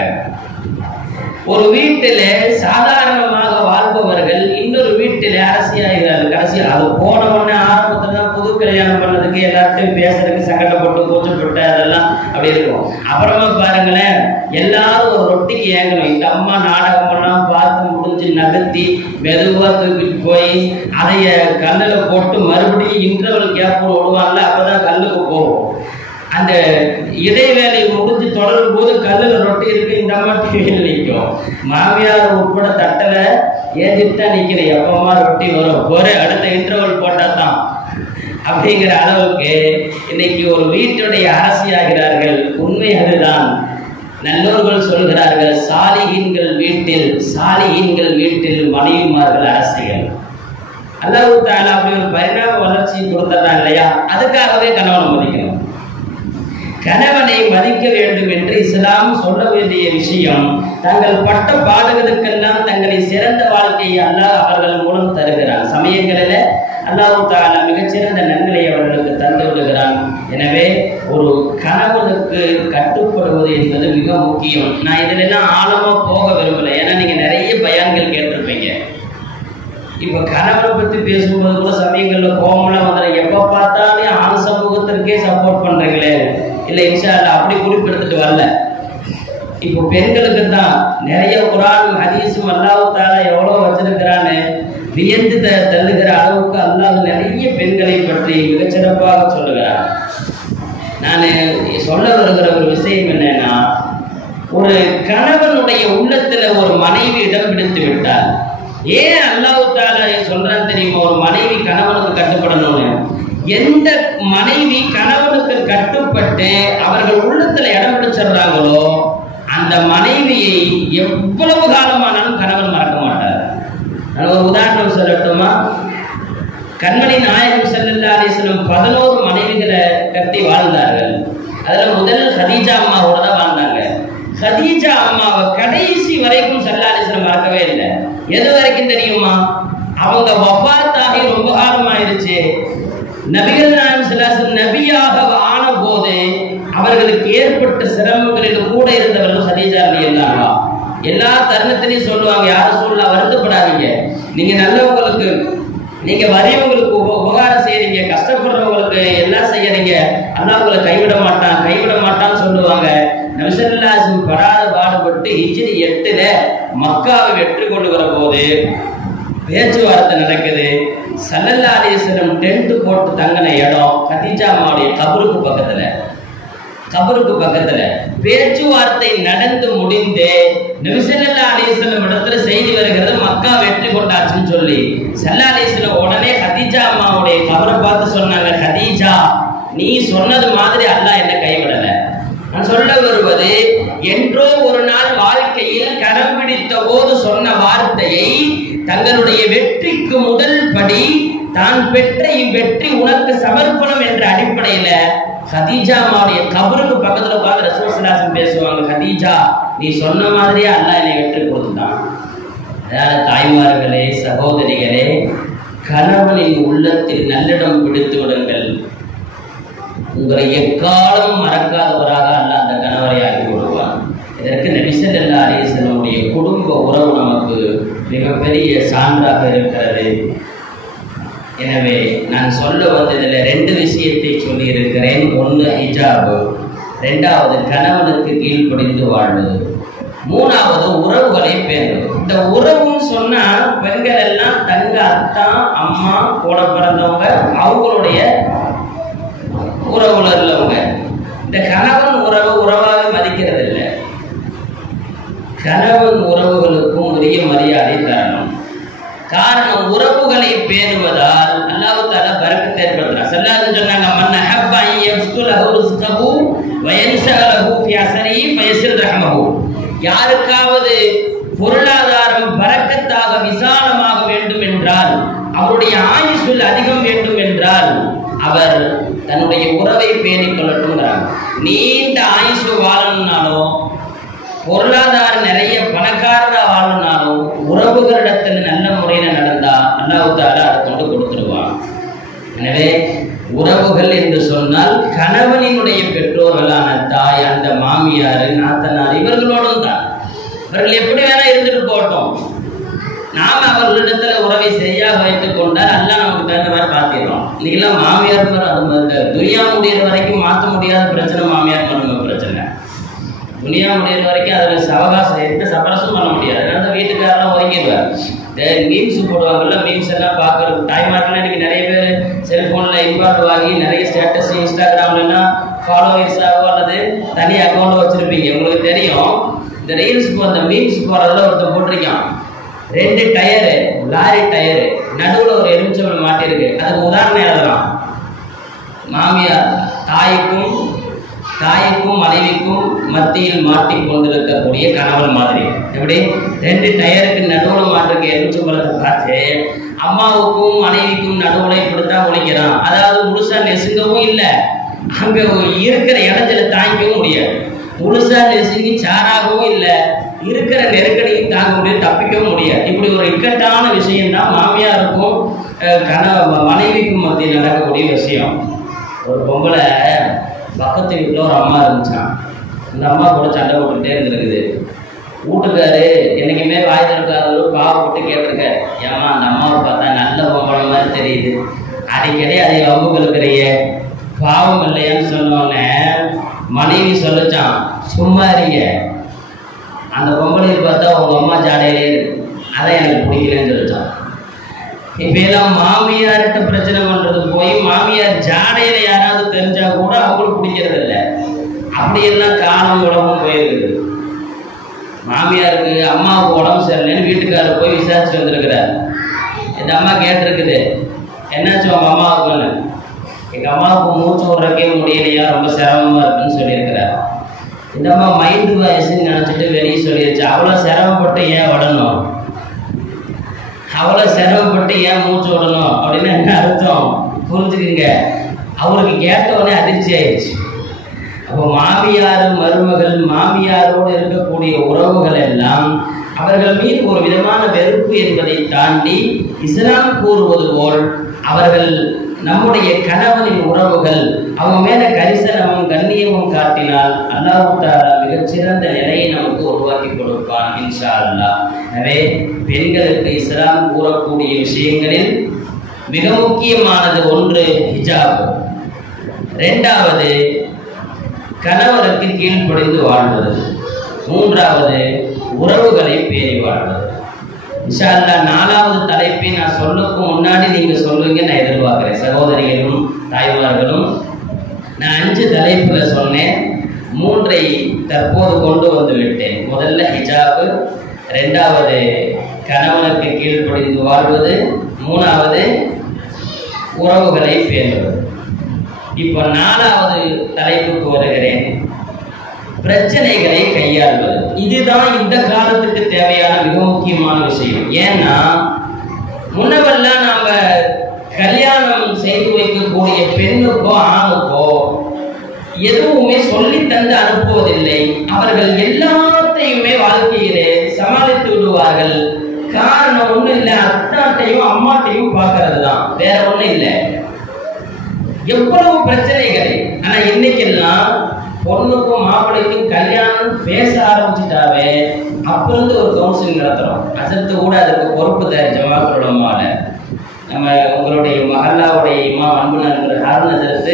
ஒரு வீட்டில சாதாரணமாக வாழ்பவர்கள் இன்னொரு வீட்டில அரசி ஆகிறார்கள். கடைசியில் அது போன உடனே ஆரம்பத்துல புது கல்யாணம் பண்ணதுக்கு எல்லார்ட்டையும் பேசுறதுக்கு சங்கடப்பட்டு கூச்சப்பட்டு அதெல்லாம் அப்படி இருக்கும். அப்புறமா பாருங்களேன், எல்லாரும் ஒரு ரொட்டிக்கு ஏங்கணும். இந்த அம்மா நாடகம் எல்லாம் பார்த்து முடிஞ்சு நகர்த்தி மெதுவா தூக்கிட்டு போய் அதைய கல்லில் போட்டு மறுபடியும் இன்டர்வல் கேப் விடுவாங்கல்ல, அப்பதான் கல்லுக்கு போகும். அந்த இடைவேளை முடிஞ்சு தொடரும் போது கல்லுல ரொட்டி இருக்கு, இந்த அம்மா டிவியில் நிற்கும். மாமியார் உட்பட தட்டல ஏஞ்சிட்டு தான் நிக்கிறேன், எப்பமா ரொட்டி வரும் ஒரு அடுத்த இன்டர்வல் போட்டா தான் அப்படிங்கிற அளவுக்கு இன்னைக்கு ஒரு வீட்டுடைய அரசி ஆகிறார்கள். உண்மை அதுதான். நல்லோர்கள் சொல்கிறார்கள், சாலிஹீன்கள் வீட்டில் மனைவிமார்கள் அரசிகள். அல்லாஹ் தஆலா அப்படி ஒரு பரிணாம வளர்ச்சி கொடுத்துட்டான் இல்லையா? அதுக்காகவே கணவனை மதிக்கணும். கணவனை மதிக்க வேண்டும் என்று இஸ்லாம் சொல்ல வேண்டிய விஷயம், தங்கள் பட்ட பாடுகளுக்கெல்லாம் தங்களை சிறந்த வாழ்க்கையை அல்லாஹ் அவர்கள் மூலம் தருகிறான். சமயங்களில் அல்லாஹ் தஆலா மிகச்சிறந்த நன்மையை அவர்களுக்கு தந்து விடுகிறான். எனவே ஒரு கணவனுக்கு கட்டுப்படுவது என்பது மிக முக்கியம். நான் இதுல எல்லாம் ஆழமா போக விரும்பல, ஏன்னா நீங்க நிறைய பயான்கள் கேட்டிருப்பீங்க. இப்ப கணவனை பத்தி பேசும்போது கூட சமயங்கள்ல கோபம்லாம் வந்துடும். எப்ப பார்த்தாலும் ஆண் சமூகத்திற்கே சப்போர்ட் பண்றீங்களே, இல்ல இன்ஷா அல்லாஹ் அப்படி குறிப்பிடுத்துட்டு வரல. இப்போ பெண்களுக்கு தான் நிறைய குர்ஆன் ஹதீஸும் அல்லாஹ் தஆலா எவ்வளவு வச்சிருக்கிறான்னு வியந்து தள்ளுகிற அளவுக்கு அல்லாஹ் நிறைய பெண்களை பற்றி மிகச்சிறப்பாக சொல்லுகிறார். நான் சொல்ல வருகிற ஒரு விஷயம் என்னன்னா, ஒரு கணவனுடைய உள்ளத்துல ஒரு மனைவி இடம் பிடித்து விட்டார். ஏன் அல்லாஹ் தஆலா சொல்றான் தெரியுமா? ஒரு மனைவி கணவனுக்கு கட்டுப்படணும்னு. எந்த மனைவி கணவனுக்கு கட்டுப்பட்டு அவர்கள் உள்ளத்துல இடம் பிடிச்சிடுறாங்களோ அந்த மனைவியை எவ்வளவு காலமானாலும் கணவன் மறக்க மாட்டார். நான் ஒரு உதாரணம் சொல்லட்டுமா? கண்மணி நாயகம் ஸல்லல்லாஹு அலைஹி வஸல்லம் 11 மனைவிகளை கட்டி வாழ்ந்தார்கள். அதுல முதல் ஹதீஜா அம்மாவோட தான் வாழ்ந்தாங்க. ஹதீஜா அம்மாவை கடைசி வரைக்கும் ஸல்லல்லாஹு அலைஹி வஸல்லம் மறக்கவே இல்லை. எது வரைக்கும் தெரியுமா? அவங்க வஃபாத்தாகி ரொம்ப காலம் ஆயிடுச்சு. நபிகள் நாயகம் ஸல்லல்லாஹு அலைஹி வஸல்லம் நபியாக ஆன போது அவர்களுக்கு ஏற்பட்ட சிரமங்களில் கூட இருந்தவர்கள் ஹதீஜா ரலியல்லாஹு அன்ஹா. எல்லா தருணத்திலையும் சொல்லுவாங்க, யாரும் சொல்ல வருத்தப்படாதீங்க, நீங்க நல்லவங்களுக்கு, நீங்க வறியவங்களுக்கு உபகாரம் செய்யறீங்க, கஷ்டப்படுறவங்களுக்கு எல்லாம் செய்யறீங்க, அல்லாஹ் உங்களை கைவிட மாட்டான்னு சொல்லுவாங்க. நபி ஸல்லல்லாஹு அலைஹி வஸல்லம் படாத பாடுபட்டு ஹிஜ்ரி 8ல மக்காவை வெற்றி கொண்டு வர போது பேச்சுவார்த்தை நடக்குது. ஸல்லல்லாஹு அலைஹி வஸல்லம் டென்ட் போட்டு தங்கின இடம் கதீஜா அம்மாவுடைய கபருக்கு பக்கத்துல பேச்சுவார்த்தை நடந்து முடிந்து நபி ஸல்லல்லாஹு அலைஹி வஸல்லம் இடத்துல செய்தி வருகிறது, மக்கா வெற்றி கொண்டாச்சுன்னு சொல்லி. ஸல்லல்லாஹு அலைஹி வஸல்லம் உடனே கதீஜா அம்மாவுடைய கபரை பார்த்து சொன்னாங்க, கதீஜா, நீ சொன்னது மாதிரி அல்லாஹ் என்ன கைவிடல. நான் சொல்ல வருவது, என்றோ ஒரு நாள் வாழ்க்கையில் கரம் பிடித்த போது சொன்ன வார்த்தையை தங்களுடைய வெற்றிக்கு முதல் படி தான் பெற்ற இவ்வெற்றி உனக்கு சமர்ப்பணம் என்ற அடிப்படையில கதீஜா அம்மாவுடைய கபருக்கு பக்கத்துல உட்கார்ந்து ரசூல் ஸல்லல்லாஹு அலைஹி வஸல்லம் பேசுவாங்க, கதீஜா, நீ சொன்ன மாதிரியே அல்லாஹ் என்னை வெற்றி கொடுத்துட்டான். அதனால தாய்மார்களே, சகோதரிகளே, கணவனின் உள்ளத்தில் நல்லிடம் பிடித்து விடுங்கள். உங்களை எக்காலம் மறக்காதவராக அல்லாஹ் அந்த கணவரை ஆக்கி விடுவான். இதற்கு நபி ஸல்லல்லாஹு அலைஹி வஸல்லமுடைய குடும்ப உறவு நமக்கு மிகப்பெரிய சான்றாக இருக்கிறது. எனவே நான் சொல்ல வந்ததில் 2 விஷயத்தை சொல்லி இருக்கிறேன். ஒன்று ஹிஜாபு, 2வது கணவனுக்கு கீழ்ப்படிந்து வாழ்வது, 3வது உறவுகளை பேணுவது. இந்த உறவுன்னு சொன்னா பெண்கள் எல்லாம் தங்க அத்தா அம்மா கூட பிறந்தவங்க அவங்களுடைய உறவுல உள்ளவங்க. இந்த கணவன் உறவாக மதிக்கிறது இல்லை. கணவன் உறவுகளுக்கும் உரிய மரியாதை தரணும். காரணம், உறவுகளை பேணுவதால் அல்லாஹ் தஆலா பரக்கத் ஏற்படுத்துறான். ஸல்லல்லாஹு அலைஹி வஸல்லம் சொன்னாங்க, மன் ஹப்ப அன் யஸ்துலஹு ரிஸ்கஹு வ யன்ஷலஹு ஃபி அஸரிஹி ஃபயஸில் ரஹமஹு. யாருக்காவது பொருளாதாரம் பரக்கத்தாக விசாலமாக வேண்டும் என்றால், அவருடைய ஆயுசுல் அதிகம் வேண்டும் என்றால் அவர் தன்னுடைய உறவை பேணிக் கொள்ளட்டும்ங்கிறாங்க. நீண்ட ஆயுசு வாழணும்னாலும், பொருளாதாரம் நிறைய பணக்காரரா வாழணும்னாலும், உறவுகளிடத்துல நல்ல முறையில நடந்தா அல்லாஹ் தஆலா அதை கொண்டு கொடுத்துருவான். எனவே உறவுகள் என்று சொன்னால் கணவனினுடைய பெற்றோர்களான தாய், அந்த மாமியார், நாத்தனார், இவர்களோடும் தான். இவர்கள் எப்படி வேணா இருந்துட்டு போட்டோம், நாம அவர்களிடத்துல உறவை சரியாக வைத்துக் கொண்டால் அல்லாஹ் நமக்கு தகுந்த மாதிரி பார்த்திடுறோம். இன்னைக்கெல்லாம் மாமியார் அது துனியா முடிகிற வரைக்கும் மாற்ற முடியாத பிரச்சனை மாமியார் மருமக பிரச்சனை. துனியா முடிகிற வரைக்கும் அதில் சவகாசம் எந்த சபரசும் பண்ண முடியாது. அதனால வீட்டுக்காரெல்லாம் ஒதுங்கிடுவார். மீம்ஸ் போடுவாங்கல்ல, மீம்ஸ் எல்லாம் பார்க்கறது தாய்மாரெல்லாம் இன்னைக்கு நிறைய பேர் செல்போன்ல இன்வால்வ் ஆகி நிறைய ஸ்டேட்டஸ் இன்ஸ்டாகிராம்லாம் ஃபாலோவர்ஸாகவோ அல்லது தனி அக்கௌண்ட் வச்சிருப்பீங்க. உங்களுக்கு தெரியும், இந்த ரீல்ஸ் அந்த மீம்ஸ் போறதுல ஒருத்தர் போட்டிருக்கான், 2 டயரு, லாரி டயரு, நடுவில் ஒரு எலுமிச்சம்பழம் மாட்டிருக்கு. அதுக்கு உதாரணம் எழுதலாம், மாமியார் தாய்க்கும் மனைவிக்கும் மத்தியில் மாட்டிக் கொண்டிருக்கக்கூடிய கணவன் மாதிரி. எப்படி 2 டயருக்கு நடுவில் மாட்டிருக்க எலுமிச்சம்பழத்தை பார்த்து அம்மாவுக்கும் மனைவிக்கும் நடுவில் இப்படித்தான் முடிக்கிறான். அதாவது முழுசா நெசுங்கவும் இல்லை, அங்க இருக்கிற இடத்துல தாங்கிக்கவும் முடியாது. முழுசா நெசுங்கி சாராகவும் இல்லை, இருக்கிற நெருக்கடியும் தாங்க முடியாது, தப்பிக்கவும் முடியாது. இப்படி ஒரு இக்கட்டான விஷயம்தான் மாமியாருக்கும் மனைவிக்கும் மத்தியில் நடக்கக்கூடிய விஷயம். ஒரு பொம்பளை பக்கத்து வீட்டில் ஒரு அம்மா இருந்துச்சான். அந்த அம்மா கூட சண்டை போட்டுக்கிட்டே இருந்திருக்குது. வீட்டுக்காரு என்னைக்குமே வாய் திறக்காதவரும் பாவப்பட்டு கேட்டிருக்காரு, ஏமா அந்த அம்மாவை பார்த்தா நல்ல பொம்பளை மாதிரி தெரியுது, அடிக்கடி அதை வம்புகளுக்கிறைய பாவம் இல்லையான்னு சொன்னோன்னே மனைவி சொல்லிச்சான், சும்மா இருங்க, அந்த பொம்பளையை பார்த்தா உங்க அம்மா ஜாடையிலே இருக்கு, அதான் எனக்கு பிடிக்கலன்னு சொல்லிச்சான். இப்ப எல்லாம் மாமியார்கிட்ட பிரச்சனை பண்றது போய் மாமியார் ஜாடையில யாராவது தெரிஞ்சா கூட அவங்களுக்கு பிடிக்கிறது இல்லை. அப்படியெல்லாம் காலம் உலகம் போயிருக்குது. மாமியாருக்கு அம்மாவுக்கு உடம்பு சரியில்லைன்னு வீட்டுக்காரர் போய் விசாரிச்சு வந்திருக்கிறார். இந்த அம்மா கேட்டிருக்குது, என்னாச்சு உங்க அம்மாவுக்குன்னு. எங்க அம்மாவுக்கு மூச்சு விடுறக்கே முடியலையா, ரொம்ப சிரமமா இருக்குன்னு சொல்லியிருக்கிறார். இந்த அம்மா மைண்டு வயசுன்னு நினைச்சிட்டு வெளியே சொல்லிடுச்சு, அவ்வளோ சிரமப்பட்டு ஏன் விடணும், அவ்வளோ சிரமப்பட்டு ஏன் மூச்சு விடணும் அப்படின்னு என்ன அர்த்தம் புரிஞ்சுக்குங்க. அவருக்கு கேட்ட உடனே அதிர்ச்சி ஆயிடுச்சு. அப்போ மாமியார் மருமகள், மாமியாரோடு இருக்கக்கூடிய உறவுகள் எல்லாம் அவர்கள் மீது ஒரு விதமான வெறுப்பு என்பதை தாண்டி இஸ்லாம் கூறுவது போல் அவர்கள் நம்முடைய கணவனின் உறவுகள் அவங்க மேல கரிசனமும் கண்ணியமும் காட்டினால் அல்லாஹ் தஆலா மிகச்சிறந்த நிலையை நமக்கு உருவாக்கி கொடுப்பான் இன்ஷா அல்லாஹ். எனவே பெண்களுக்கு இஸ்லாம் கூறக்கூடிய விஷயங்களில் மிக முக்கியமானது ஒன்று ஹிஜாப், இரண்டாவது கணவருக்கு கீழ்ப்படிந்து வாழ்வது, மூன்றாவது உறவுகளை பேணி வாழ்வது. இன்ஷா அல்லாஹ் நாலாவது தலைப்பை நான் சொல்லக்கு முன்னாடி நீங்க சொல்லுவீங்க நான் எதிர்பார்க்கிறேன். சகோதரிகளும் தாய்மார்களும், நான் 5 தலைப்புல சொன்னேன், 3ஐ தற்போது கொண்டு வந்து விட்டேன். முதல்ல ஹிஜாபு, இரண்டாவது கணவனுக்கு கீழ்ப்படிந்து வாழ்வது, மூணாவது உறவுகளை பேணுவது. இப்போ 4வது தலைப்புக்கு வருகிறேன், பிரச்சனைகளை கையாள்வது. இதுதான் இந்த காலத்துக்கு தேவையான மிக முக்கியமான விஷயம். ஏன்னா முன்னவெல்லாம் நாம கல்யாணம் செய்து வைக்கக்கூடிய பெண்ணுக்கோ ஆணுக்கோ எதுவுமே சொல்லி தந்து அனுப்புவதில்லை. அவர்கள் எல்லாத்தையுமே வாழ்க்கையிலே சமாளித்து விடுவார்கள். காரணம் ஒண்ணும் இல்லை, அத்தாட்டையும் அம்மாட்டையும் பார்க்கறது தான், வேற ஒண்ணும் இல்லை. எவ்வளவு பிரச்சனைகள். ஆனா இன்னைக்கெல்லாம் பொண்ணுக்கும் மாப்பிள்ளைக்கும் கல்யாணம் பேச ஆரம்பிச்சுட்டாவே அப்ப இருந்து ஒரு கவுன்சிலிங் நடத்துறோம். அசத்து கூட அதுக்கு பொறுப்பு தர ஜமாக்களோட மால நம்ம உங்களுடைய மஹல்லாவுடைய இமாம் அன்புநர் ஹாரூன் ஹஜரத்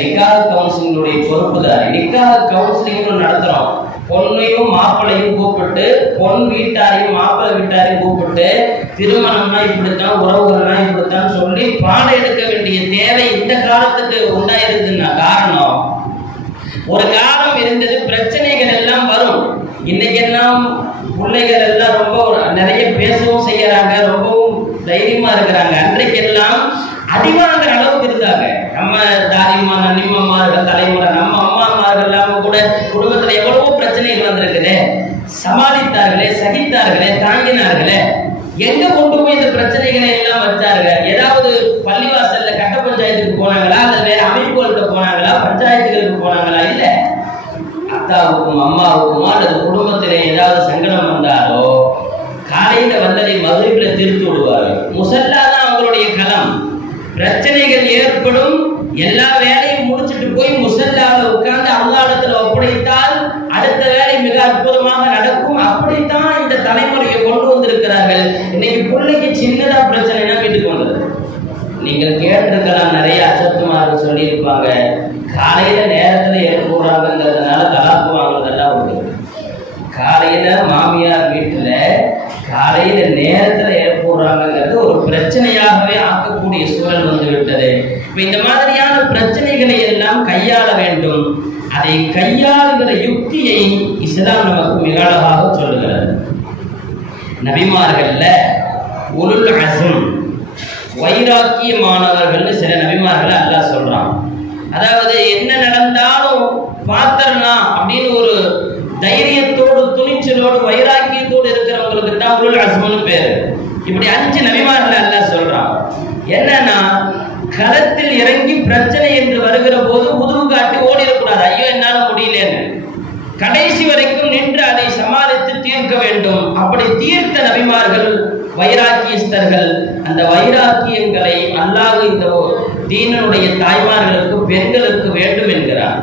நிக்காஹ் கவுன்சிலிங்குடைய பொறுப்புதாரி. நிக்காஹ் கவுன்சிலிங் நடத்துறோம். பொண்ணையும் மாப்பிள்ளையும் கூப்பிட்டு, பொன் வீட்டாரையும் மாப்பிள்ளை வீட்டாரையும் கூப்பிட்டு, திருமணம்னா இப்படித்தான், உறவுகள்னா இப்படித்தான் சொல்லி பாடம் எடுக்க வேண்டிய தேவை இந்த காலத்துக்கு உண்டாயிருக்குன்னா காரணம், ஒரு காலம் இருந்தது பிரச்சனைகள் எல்லாம் வரும். இன்னைக்கெல்லாம் பிள்ளைகள் எல்லாம் ரொம்ப நிறைய பேசவும் செய்யறாங்க, ரொம்பவும் தைரியமா இருக்கிறாங்க. அன்றைக்கெல்லாம் அடிவாங்கிற அளவுக்கு இருந்தாங்க. நம்ம தாரிமா நன்னிமார்கள் தலைமுறை, நம்ம அம்மாமார்கள் எல்லாம் கூட குடும்பத்துல எவ்வளவோ பிரச்சனைகள் வந்திருக்குது, சமாளித்தார்களே, சகித்தார்களே, தாங்கினார்களே. எங்க கொண்டு போய் இந்த பிரச்சனைகளை எல்லாம் வச்சாங்க? ஏதாவது பள்ளிவாசல்ல கட்ட பஞ்சாயத்துக்கு போனாங்களா, அல்லது வேற அமைப்புகள்கிட்ட போனாங்களா, பஞ்சாயத்துகளுக்கு போனாங்களா? இல்ல, அத்தாவுக்கும் அம்மாவுக்குமோ அல்லது குடும்பத்திலே ஏதாவது சங்கடம் வந்தாலோ காலையில வந்ததை மதுரையில தீர்த்து விடுவார்கள். முசல்லா தான் அவங்களுடைய களம். பிரச்சனைகள் ஏற்படும், எல்லா வேலையும் முடிச்சுட்டு போய் முசல்லாவில் உட்கார்ந்து அல்லாஹ்விடத்தில் ஒப்படைத்தால் அடுத்த வேலை மிக அற்புதமாக நடக்கும். அப்படித்தான் இந்த தலைமுறையை கொண்டு வந்திருக்கிறார்கள். இன்னைக்கு பிள்ளைக்கு சின்னதா பிரச்சனைனா வீட்டுக்கு வந்தது. நீங்கள் கேட்டிருக்கலாம், நிறைய அச்சத்துமாக சொல்லியிருப்பாங்க, காலையில நேரத்துல ஏற்படுறாங்கிறதுனால தலாக்கு வாங்குறதெல்லாம் உண்டு. காலையில மாமியார் வீட்டுல காலையில நேரத்துல ஏற்படுறாங்கிறது ஒரு பிரச்சனையாகவே ஆக்கக்கூடிய சூழல் வந்து விட்டது. இப்ப இந்த மாதிரியான பிரச்சனைகளை எல்லாம் கையாள வேண்டும். அதை கையாளுகிற யுக்தியை இஸ்லாம் நமக்கு மிக அழகாக சொல்லுகிறது. நபிமார்கள்ல உலுல் அஸ்ம், வைராக்கியமானவர்கள் சில நபிமார்கள் அல்லாஹ் சொல்றான். அதாவது என்ன நடந்தாலும் பாத்திரனா அப்படின்னு ஒரு தைரியத்தோடு, துணிச்சலோடு, வைராக்கியத்தோடு இருக்கிறவங்களுக்கு தான் உலுல் அஸ்ம்னு பேரு. இப்படி 5 நபிமார்கள் அல்லாஹ் சொல்றான். என்னன்னா, களத்தில் இறங்கி பிரச்சனை என்று வருகிற போது உதவு காட்டி ஓடிடக்கூடாது, ஐயோ என்னால முடியலன்னு. கடைசி வரைக்கும் நின்று அதை சமாளித்து தீர்க்க வேண்டும். அப்படி தீர்த்த நபிமார்கள் வைராக்கியஸ்தர்கள். அந்த வைராக்கியங்களை அல்லாஹ் இந்த தீனுடைய தாய்மார்களுக்கு, பெண்களுக்கு வேண்டும் என்கிறார்.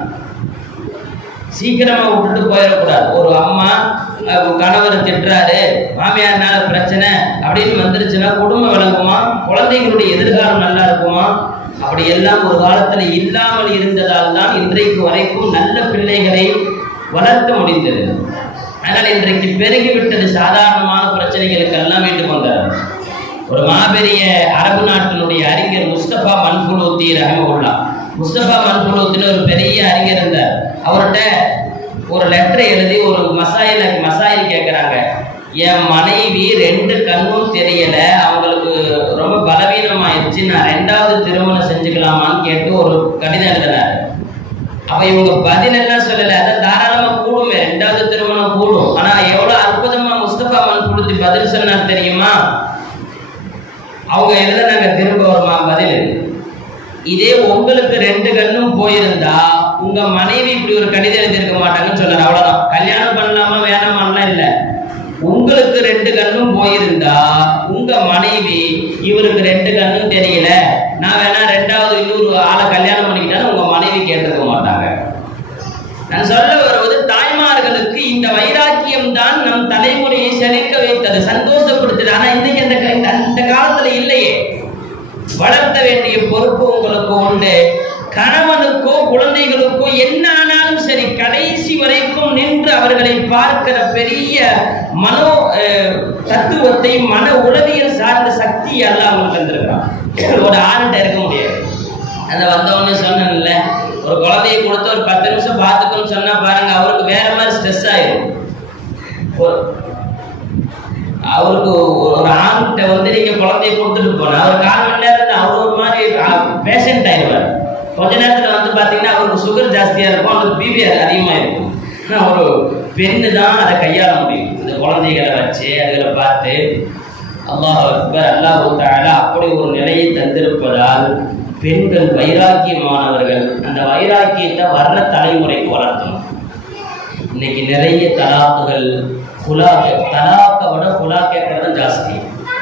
சீக்கிரமா விட்டுட்டு போயிடக்கூடாது. ஒரு அம்மா கணவர் திட்டுறாரு, மாமியார்னால பிரச்சனை அப்படின்னு வந்துருச்சுன்னா குடும்பம் விளங்குமா? குழந்தைகளுடைய எதிர்காலம் நல்லா இருக்குமா? அப்படி எல்லாம் ஒரு காலத்துல இல்லாமல் இருந்ததால் தான் இன்றைக்கு வரைக்கும் நல்ல பிள்ளைகளை வளர்க்க முடிந்தது. ஆனால் இன்றைக்கு பெருகிவிட்டது. சாதாரணமான பிரச்சனைகளுக்கெல்லாம் வீட்டுக்கு வந்தார். ஒரு மாபெரிய அரபு நாட்டினுடைய அறிஞர் முஸ்தபா மன்ஃபுலூத்தி ரஹிமஹுல்லாஹ். முஸ்தபா மன்ஃபுலூத்தின்னு ஒரு பெரிய அறிஞர் இருந்தார். அவர்கிட்ட ஒரு லெட்டர் எழுதி ஒரு மசாயில் கேட்குறாங்க. என் மனைவி 2 கண்ணும் தெரியல, அவங்களுக்கு ரொம்ப பலவீனமாயிடுச்சு, நான் 2வது திருமணம் செஞ்சுக்கலாமான்னு கேட்டு ஒரு கடிதம் எழுதினார். அப்ப இவங்க பதில் என்ன சொல்லல, அதான் தாராளமா கூடுமே, 2வது திருமணம் கூடும். ஆனா எவ்வளவு அற்புதமா முஸ்தபா மன்சூரி பதில் சொன்னார் தெரியுமா? அவங்க எழுதினாங்க திரும்ப வருமா பதில், இதே உங்களுக்கு 2 கண்ணும் போயிருந்தா உங்க மனைவி இப்படி ஒரு கடிதம் எழுதியிருக்க மாட்டாங்கன்னு சொல்றாரு. அவ்வளவுதான். கல்யாணம் பண்ணலாமா வேணாமான்லாம் இல்ல. உங்களுக்கு 2 கண்ணும் போயிருந்தா உங்க மனைவி இவருக்கு 2 கண்ணும் தெரியல, நான் வேணா 2வது இன்னொரு ஆளை கல்யாணம் பண்ணிக்கிட்டாலும் உங்க மனைவி கேட்டிருக்க மாட்டாங்க. நான் சொல்ல வருவது, தாய்மார்களுக்கு இந்த வைராக்கியம் தான் நம் தலைமுறையை செழிக்க வைத்தது, சந்தோஷப்படுத்தது. ஆனா இன்னைக்கு அந்த காலத்துல இல்லையே. வளர்த்த வேண்டிய பொறுப்பு உங்களுக்கு உண்டு. கணவனுக்கோ குழந்தைகளுக்கோ என்ன ஆனாலும் சரி, கடைசி வரைக்கும் நின்று அவர்களை பார்க்கிற பெரிய மனோ தத்துவத்தை, மன உளவியல் சார்ந்த சக்தி எல்லாம் அவங்களுக்கு தந்திருக்கான். ஒரு ஆள்கிட்ட இருக்க முடியாது. அதை வந்தவொடனே சொன்னேன்ல, ஒரு குழந்தையை கொடுத்து ஒரு 10 நிமிஷம் பார்த்துக்கணும்னு சொன்னா பாருங்க, அவருக்கு வேற மாதிரி ஸ்ட்ரெஸ் ஆயிடும். அவருக்கு ஒரு ஆண்கிட்ட வந்து நீங்க குழந்தைய கொடுத்துட்டு போனா அவர் 4 மணி நேரம் அவர் ஒரு மாதிரி பேஷண்ட் ஆயிடுவார். கொஞ்ச நேரத்துல வந்து பாத்தீங்கன்னா அவருக்கு சுகர் ஜாஸ்தியா இருக்கும், அவருக்கு பிபி அதிகமா இருக்கும். ஒரு பெண்ணு தான் அதை கையாள முடியும். இந்த குழந்தைகளை வச்சு அதுகளை பார்த்து அல்லாஹ் அக்பர், அல்லாஹ் தஆலா அப்படி ஒரு நிலையை தந்திருப்பதால் பெண்கள் வைராக்கியமானவர்கள். அந்த வைராக்கியத்தை வர்ற தலைமுறைக்கு வளர்த்தணும். இன்னைக்கு நிறைய தலாக்குகள், தலாக்கை விட குலா கேட்கறது ஜாஸ்தி.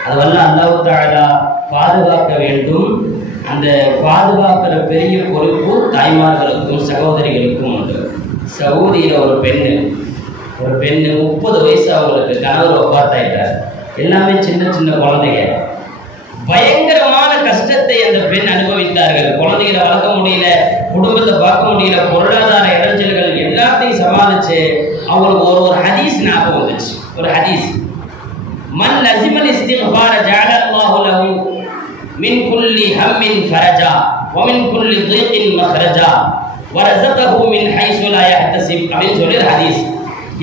அதுவெல்லாம் அல்லாஹ் தஆலா பாதுகாக்க வேண்டும். அந்த பாதுகாக்கிற பெரிய பொறுப்பு தாய்மார்களுக்கும் சகோதரிகளுக்கும் உண்டு. சகோதரியில ஒரு பெண்ணு 30 வயசு, அவங்களுக்கு கணவர் வஃபாத்தாயிட்டார். எல்லாமே சின்ன சின்ன குழந்தைங்க. பயங்கரமான கஷ்டத்தை அந்த பெண் அனுபவித்தார்கள். குழந்தைகளை வளர்க்க முடியல, குடும்பத்தை பார்க்க முடியல, பொருளாதார இடைஞ்சல்கள் எல்லாத்தையும் சமாளிச்சு அவங்களுக்கு ஒரு ஹதீஸ் ஞாபகம் வந்துச்சு. ஒரு ஹதீஸ், மன் லஸிமல் இஸ்திக்ஃபார ஜஅல அல்லாஹு லஹு மின் குல்லி ஹம்மின் ஃபரஜா வ மின் குல்லி ضيقின் மக்ரஜா வ ரஸகஹு மின் ஹைஸு லா யஹ்தஸிப் அப்படின்னு சொல்லி ஹதீஸ்.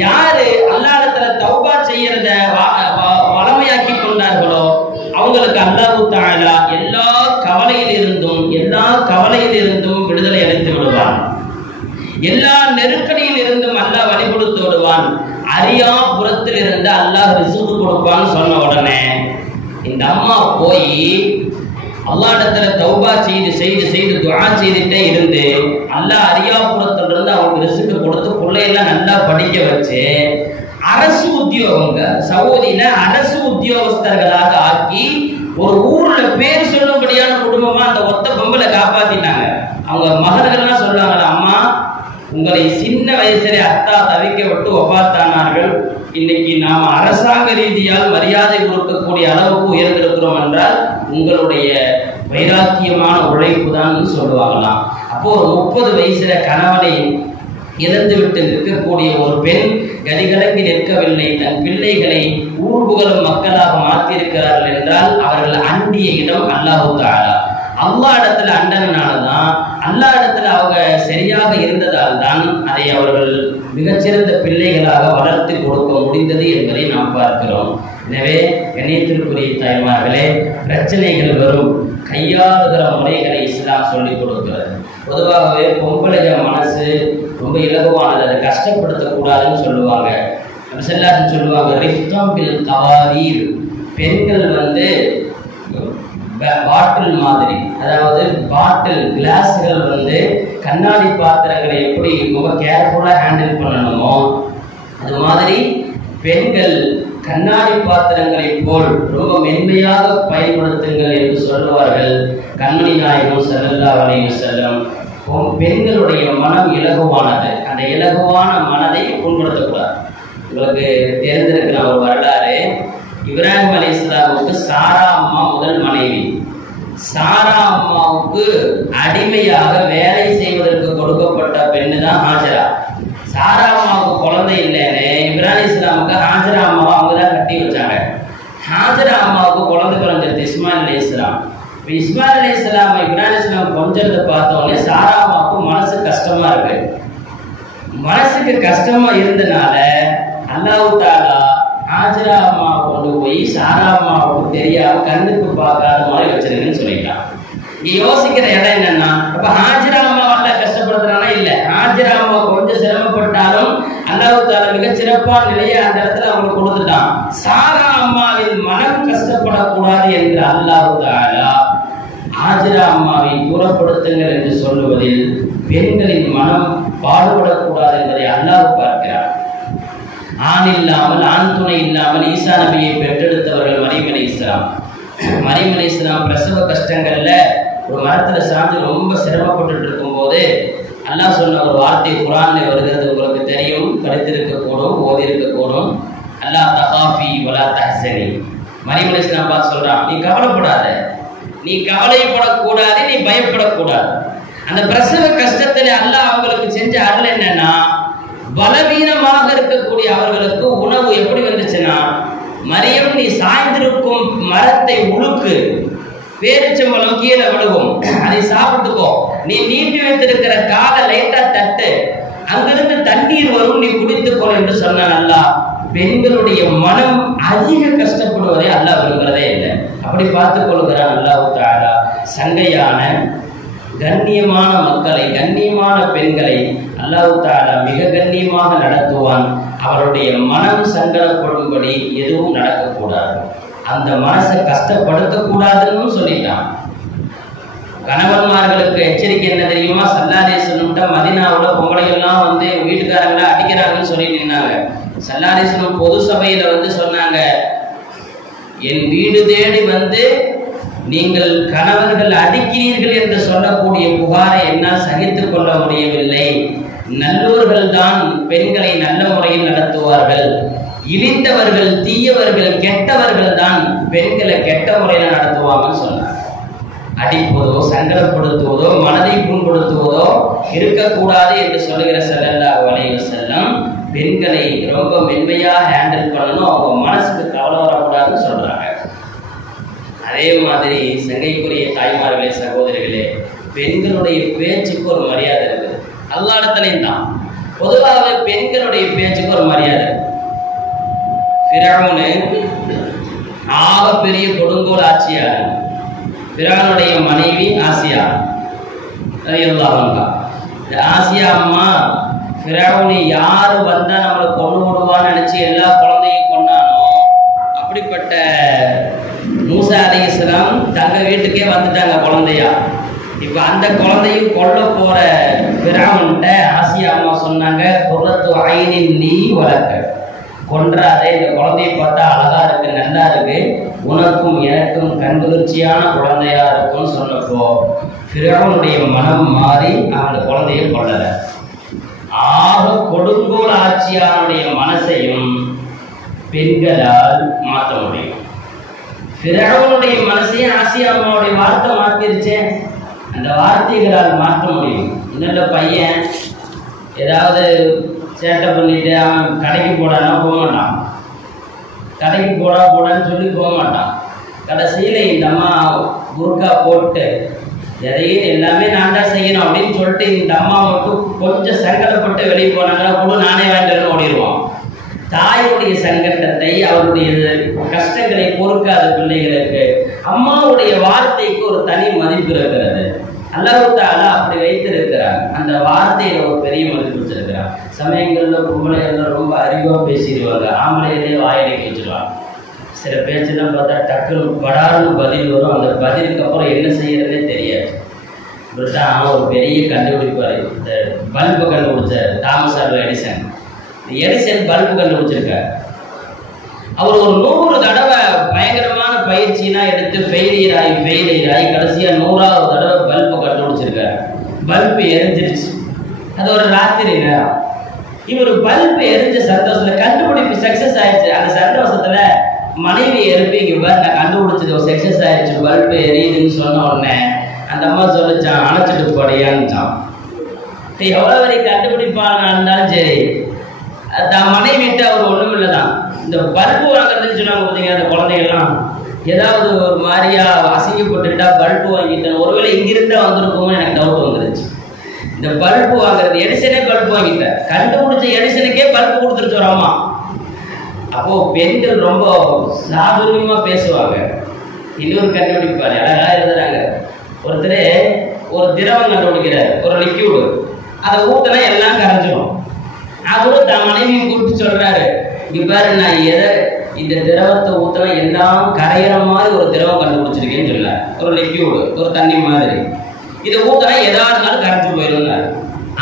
யாரு அல்லாஹ்விடத்துல தௌபா செய்யறத வளமையாக்கி கொண்டார்களோ அவங்களுக்கு அல்லாஹ் தஆலா எல்லா கவலையிலிருந்தும் விடுதலை அளித்து விடுவான். எல்லா நெருக்கடியில் இருந்தும் அல்லாஹ் வழிபடுத்து விடுவான். அரியா புறத்தில் இருந்து அல்லாஹ் ரிசுக்கு கொடுப்பான்னு சொன்ன உடனே இந்த அம்மா போய் அல்லாஹ்விடத்துல தௌபா செய்து துஆ செய்துட்டே இருந்து அல்லாஹ் அரியாபுரத்துல இருந்து அவங்களுக்கு ரிசுக்கு கொடுத்து பிள்ளையெல்லாம் நல்லா படிக்க வச்சு அரசு உத்தியோகங்க சகோதரியில அரசு உத்தியோகஸ்தர்களாக ஆக்கி ஒரு ஊர்ல பேர் சொல்லும்படியான குடும்பமா அந்த ஒத்த பொம்பளை காப்பாத்திட்டாங்க. அவங்க மகன்கள்லாம் சொல்லுவாங்க, அம்மா உங்களை சின்ன வயசுல அத்தா தவிக்க விட்டு வஃபாத்தானார்கள். இன்னைக்கு நாம் அரசாங்க ரீதியால் மரியாதை கொடுக்கக்கூடிய அளவுக்கு உயர்ந்திருக்கிறோம் என்றால் உங்களுடைய வைராக்கியமான உழைப்பு தான் சொல்லுவாங்களாம். அப்போ ஒரு 30 வயசுல கணவனை இழந்து விட்டு நிற்கக்கூடிய ஒரு பெண் கதிகலங்கி நிற்கவில்லை. தன் பிள்ளைகளை ஊர்புகழும் மக்களாக மாற்றியிருக்கிறார்கள் என்றால் அவர்கள் அண்டிய இடம் அல்லாஹ் தஆலா. அல்லாஹ் இடத்துல அண்டனால்தான், அல்லாஹ் இடத்துல அவங்க சரியாக இருந்ததால் தான் அதை அவர்கள் மிகச்சிறந்த பிள்ளைகளாக வளர்த்து கொடுக்க முடிந்தது என்பதை நாம் பார்க்கிறோம். எனவே கண்ணியத்திற்குரிய தாய்மார்களே, பிரச்சனைகள் வரும், கையாளுகிற முறைகளை இஸ்லாம் சொல்லிக் கொடுக்கிறது. பொதுவாகவே பொம்பளைய மனசு ரொம்ப இலகுவானது, அதை கஷ்டப்படுத்தக்கூடாதுன்னு சொல்லுவாங்க. செல்லாருன்னு சொல்லுவாங்க, ரிஃப்தம் பில் கவாரீர், பெண்கள் வந்து பாட்டில் மாதிரி, அதாவது பாட்டில் கிளாஸ்கள் வந்து கண்ணாடி பாத்திரங்களை எப்படி ரொம்ப கேர்ஃபுல்லா ஹேண்டில் பண்ணணுமோ அது மாதிரி பெண்கள் கண்ணாடி பாத்திரங்களை போல் ரொம்ப மென்மையாக பயன்படுத்துங்கள் என்று சொல்லுவார்கள் கண்மணி நாயகம் ஸல்லல்லாஹு அலைஹி வஸல்லம். பெண்களுடைய மனம் இலகுவானது, அந்த இலகுவான மனதை புண்படுத்தக்கூடாது. உங்களுக்கு தெரிந்திருக்கிற ஒரு வரலாறு, இப்ராஹிம் அலைஹிஸ்ஸலாமுக்கு சாரா அம்மா முதல் மனைவி. சாரா அம்மாவுக்கு அடிமையாக வேலை செய்வதற்கு கொடுக்கப்பட்ட பெண்ணு தான் ஹாஜரா. சாரா அம்மாவுக்கு குழந்தை இல்லைன்னு இப்ராஹிம் இஸ்லாமுக்கு ஹாஜரா அம்மாவை அவங்க தான் கட்டி வச்சாங்க. ஹாஜரா அம்மாவுக்கு குழந்தை பிறந்தது இஸ்மாயில் அலைஹிஸ்ஸலாம். இஸ்மாயில் அலைஹிஸ்ஸலாம் இப்ராஹிம் இஸ்லாம் கொஞ்சத்தை பார்த்தோன்னே சாரா அம்மாவுக்கு மனசு கஷ்டமா இருக்கு. மனசுக்கு கஷ்டமா இருந்தனால அல்லாஹ் தஆலா ஹாஜரா அம்மா கொண்டு போய் சாரா அம்மாவுக்கு தெரியாம கண்ணுக்கு பார்க்காத மாதிரி வச்சிருக்கேன்னு சொல்லிட்டான். இங்க யோசிக்கிற இடம் என்னன்னா, அப்ப ஹாஜரா அம்மா அல்லாஹ் கஷ்டப்படுத்துறானா? இல்ல, ஹாஜரா அம்மா கொஞ்சம் சிரமப்பட்டாலும் அல்லாஹ் தஆலா மிக சிறப்பான நிலையை அந்த இடத்துல அவங்களுக்கு கொடுத்துட்டான். சாரா அம்மாவின் மனம் கஷ்டப்படக்கூடாது என்று அல்லாஹ் தஆலா ஹாஜரா அம்மாவை தூரப்படுத்துங்கள் என்று சொல்லுவதில் பெண்களின் மனம் பாடுபடக்கூடாது என்பதை அல்லாஹ் பார்க்கிறார். ஆண் இல்லாமல், ஆண் துணை இல்லாமல் ஈசா நபியை பெற்றெடுத்தவர்கள் மரியம் அலைஹிஸ்ஸலாம். மரியம் அலைஹிஸ்ஸலாம் பிரசவ கஷ்டங்கள்ல ஒரு மரத்துல சார்ந்து ரொம்ப சிரமப்பட்டு இருக்கும் போது அல்லாஹ் சொன்ன ஒரு வார்த்தை குர்ஆன்ல வருகிறது. உங்களுக்கு தெரியும், படித்திருக்க கூடும், ஓதி இருக்க கூடும். அல்லாஹ் தகாஃபி வலா தஹ்சனி. மரியம் அலைஹிஸ்ஸலாம் பார்த்து சொல்றான், நீ கவலைப்படாத, நீ கவலைப்படக்கூடாது, நீ பயப்படக்கூடாது. அந்த பிரசவ கஷ்டத்துல அல்லாஹ் அவங்களுக்கு செஞ்ச அருள் என்னன்னா, பலவீனமாக இருக்கக்கூடிய அவர்களுக்கு உணவு எப்படி வந்துச்சுன்னா, மரியம் நீ சாய்ந்திருக்கும் மரத்தை உழுக்கு, பேரிச்சம்பழம் கீழே விழுகும், அதை சாப்பிட்டுக்கோ. நீ நீட்டி வைத்திருக்கிற காலை லைட்டா தட்டு, அங்கிருந்து தண்ணீர் வரும், நீ குடித்துக்கோ என்று சொன்னான் அல்லாஹ். பெண்களுடைய மனம் அதிக கஷ்டப்படுவதை அல்லாஹ் விரும்புகிறதே இல்லை. அப்படி பார்த்துக் கொள்கிறான் அல்லாஹ் தஆலா. சங்கையான கண்ணியமான மக்களை, கண்ணியமான பெண்களை அல்லாஹ் தஆலா மிக கண்ணியமாக நடத்துவான். அவருடைய மனம் சங்கடப்படும்படி எதுவும் நடக்கக்கூடாது, அந்த மனசை கஷ்டப்படுத்தக்கூடாதுன்னு சொல்லிட்டான். கணவன்மார்களுக்கு எச்சரிக்கை என்ன தெரியுமா? ஸல்லல்லாஹு அலைஹி வஸல்லம் மதீனாவுல பொம்பளைகள்லாம் வந்து வீட்டுக்காரங்களை அடிக்கிறாங்கன்னு சொல்லி நின்னாங்க. ஸல்லல்லாஹு அலைஹி வஸல்லம் பொது சபையில சொன்னாங்க, என் வீடு தேடி வந்து நீங்கள் கணவர்கள் அடிக்கிறீர்கள் என்று சொல்லக்கூடிய புகாரை என்னால் சகித்துக் கொள்ள முடியவில்லை. நல்லோர்கள் தான் பெண்களை நல்ல முறையில் நடத்துவார்கள், இழிந்தவர்கள், தீயவர்கள், கெட்டவர்கள் தான் பெண்களை கெட்ட முறையில் நடத்துவாங்கன்னு சொன்னார். அடிப்பதோ, சங்கடப்படுத்துவதோ, மனதை புண்படுத்துவதோ இருக்கக்கூடாது என்று சொல்லுகிற ஸல்லல்லாஹு அலைஹி வஸல்லம் பெண்களை ரொம்ப மென்மையா ஹேண்டில் பண்ணணும், அவங்க மனசுக்கு கவலை வரக்கூடாதுன்னு சொல்றாங்க. அதே மாதிரி சங்கைக்குரிய தாய்மார்களே, சகோதரிகளே, பெண்களுடைய பேச்சுக்கு ஒரு மரியாதை இருக்குது. அல்லாஹ் இடத்துலையும் தான் பொதுவாகவே பெண்களுடைய பேச்சுக்கு ஒரு மரியாதை. ஃபிரௌன் ஆக பெரிய கொடுங்கோல் ஆட்சியாளர். ஃபிரௌனுடைய மனைவி ஆசியா ரலியல்லாஹு அன்ஹா. இந்த ஆசியா அம்மா ஃபிரௌன் யாரு வந்தா நம்மளை கொண்டு விடுவான்னு நினைச்சு எல்லா குழந்தையும் கொண்டானோ, அப்படிப்பட்ட மூசா அலைஹிஸ்ஸலாம் தங்க வீட்டுக்கே வந்துட்டாங்க குழந்தையா. இப்ப அந்த குழந்தையும் கொல்ல போற ஃபிரௌன்ட்ட ஆசியா அம்மா சொன்னாங்க, குர்ரத்து ஐனின் லீ வலக்க, கொன்றாதே, இந்த குழந்தையை பார்த்தா அழகா இருக்கு, நல்லா இருக்கு, உனக்கும் எனக்கும் கண்குளிர்ச்சியான குழந்தையா இருக்கும்னு சொன்னப்போ ஃபிரௌனுடைய மனம் மாறி அந்த குழந்தையை கொல்லல. ஆக கொடுங்கோல் ஆட்சியாளனுடைய மனசையும் பெண்களால் மாற்ற முடியும். ஃபிரௌனுடைய மனசையும் ஆசியா அம்மாவுடைய வார்த்தை மாற்றிருச்சே, அந்த வார்த்தைகளால் மாற்ற முடியும். இன்னொரு பையன் ஏதாவது சேட்டை பண்ணிட்டு அவன் கடைக்கு போடான்னா போக மாட்டான், கடைக்கு போடான்னு சொல்லி போக மாட்டான். கடைசியில் இந்த அம்மா புர்கா போட்டு எதையும் எல்லாமே நான் தான் செய்யணும் அப்படின்னு சொல்லிட்டு இந்த அம்மா மட்டும் கொஞ்சம் சங்கடப்பட்டு வெளியே போனாங்கன்னா கூட நானே வேண்டாம்னு ஓடிடுவான். தாயுடைய சங்கடத்தை, அவருடைய கஷ்டங்களை பொறுக்காத பிள்ளைகளுக்கு அம்மாவுடைய வார்த்தைக்கு ஒரு தனி மதிப்பு இருக்கிறது. அல்லாஹ் தஆலா அப்படி வைத்திருக்கிறார். அந்த வார்த்தையில ஒரு பெரிய மதிப்பு வச்சிருக்கிறார். சமயங்கள்ல பொம்பளைகள் ரொம்ப அறிவா பேசிடுவாங்க, ஆம்பளைகளே வாயிலை வச்சிருவாங்க. சில பேச்செல்லாம் பார்த்தா டக்குன்னு படார்னு பதில் வரும், அந்த பதிலுக்கு அப்புறம் என்ன செய்யறதே தெரியாது. இப்படித்தான் ஒரு பெரிய கண்டுபிடிப்பார். இந்த பல்பு கண்டுபிடிச்ச Thomas Alva Edison. Edison bulb கண்டுபிடிச்சிருக்கார். அவர் ஒரு 100 தடவை பயங்கரமான பயிற்சியெல்லாம் எடுத்து ஃபெயிலியர் ஆகி கடைசியா 100வது தடவை பல்பு கண்டுபிடிச்சிருக்காரு. பல்பு எரிஞ்சிருச்சு. அது ஒரு ராத்திரி நேரம். இவர் பல்பு எரிஞ்ச சந்தோஷத்துல, கண்டுபிடிப்பு சக்சஸ் ஆயிடுச்சு, அந்த சந்தோஷத்துல மனைவி எழுப்பி, இங்க பாரு நான் கண்டுபிடிச்சது சக்சஸ் ஆயிடுச்சு, பல்பு எரியுதுன்னு சொன்ன உடனே அந்த அம்மா சொல்லிச்சான், அணைச்சிட்டு போடையான்னுச்சான். எவ்வளவு வரை கண்டுபிடிப்பானா இருந்தாலும் சரி, தான் மனைவிட்டு அவர் ஒண்ணும் இல்லைதான். இந்த பல்பு வாங்குறதுன்னு சொன்னாங்க பார்த்தீங்கன்னா, அந்த குழந்தைகள்லாம் ஏதாவது ஒரு மாதிரியா அசிங்கப்பட்டுட்டா பல்பு வாங்கிட்டேன், ஒருவேளை இங்கிருந்தா வந்திருக்குமோ எனக்கு டவுட் வந்துருச்சு. இந்த பல்பு வாங்குறது, எடிசனே பல்பு வாங்கிட்டார். கண்டுபிடிச்ச எடிசனுக்கே பல்பு கொடுத்துருச்சு ஒரு அம்மா. அப்போ பெண்கள் ரொம்ப சாதுரியமா பேசுவாங்க. இன்னொரு கண்டுபிடிப்பாரு, அழகா எழுதுறாங்க. ஒருத்தர் ஒரு திரவம் கண்டுபிடிக்கிறார், ஒரு லிக்யூடு. அதை ஊத்தினா எல்லாம் கரைஞ்சிடும். அவரும் தன் மனைவியை கூப்பிட்டு சொல்றாரு, இங்க பாரு, நான் எதை இந்த திரவத்தை ஊத்தினா எல்லாம் கரையிற மாதிரி ஒரு திரவம் கண்டுபிடிச்சிருக்கேன்னு சொல்ல, ஒரு லிக்யூடு, ஒரு தண்ணி மாதிரி. இதை ஊத்தினா எதா இருந்தாலும் கரைச்சி போயிடும்.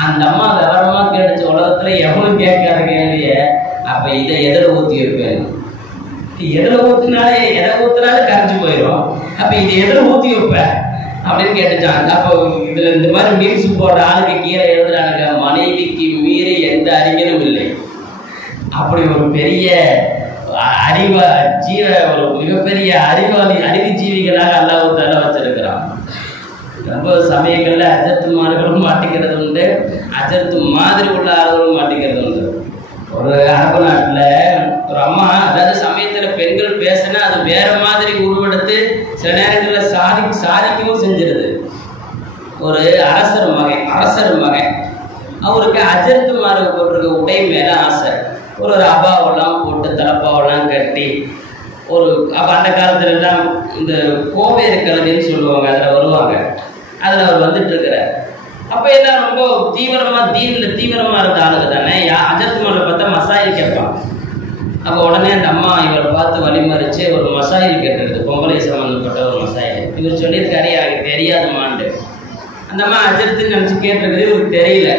அந்த அம்மா விவரமா கேட்டுச்சு, உலகத்துல எவனும் கேட்காத கேள்விய, அப்ப இதை எதிர ஊத்தி வைப்பேன். எதிர ஊத்தினாலே எதை ஊத்தினாலும் கரைச்சி போயிடும், அப்ப இதை எதிர ஊத்தி வைப்பேன் அப்படின்னு கேட்டுச்சாங்க. அப்போ இதுல இந்த மாதிரி மீன்ஸ் போடுற ஆளுக்கு கீழே எழுதுறானுங்க, மனைவிக்கு மீறி எந்த அறிஞரும் இல்லை. அப்படி ஒரு பெரிய ஒரு மிகப்பெரிய அறிவு ஜீவிகளாக அல்லாஹ் தஆலா வச்சிருக்கிறான். ரொம்ப சமயங்கள்ல அஜத்துமார்களும் மாட்டிக்கிறது உண்டு, அஜத்து மாதிரி உள்ள ஆளுகளும் மாட்டிக்கிறது உண்டு. ஒரு அரபு நாட்டுல ஒரு அம்மா, அதாவது சமயத்துல பெண்கள் பேசினா அது வேற மாதிரி உருவெடுத்து சில நேரங்களில் சாதிக்கவும் செஞ்சிருது. ஒரு அரசர் மகன் அவருக்கு அஜர்த்து மார்பு போட்டிருக்க உடை மேல ஆசை. ஒரு அபாவெல்லாம் போட்டு தலப்பாவெல்லாம் கட்டி ஒரு அப்போ அந்த காலத்துல எல்லாம் இந்த கோவேறு கழுதைன்னு சொல்லுவாங்க, அதில் வருவாங்க. அதில் அவர் வந்துட்டு இருக்கிறார். அப்போ எல்லாம் ரொம்ப தீவிரமா இருந்த ஆளுங்க தானே. அஜர்த்து மார்பை பார்த்தா மசாயில் கேட்பான். அப்போ உடனே அந்த அம்மா இவரை பார்த்து வழிமறிச்சு ஒரு மசாயில் கேட்டுருது, பொம்பளை சம்பந்தப்பட்ட ஒரு மசாயில். இவர் சொல்லியிருக்காரு, எனக்கு தெரியாதுமான்ட்டு. அந்த அம்மா அஜர்த்துன்னு நினச்சி கேட்டிருக்குது, இவருக்கு தெரியல.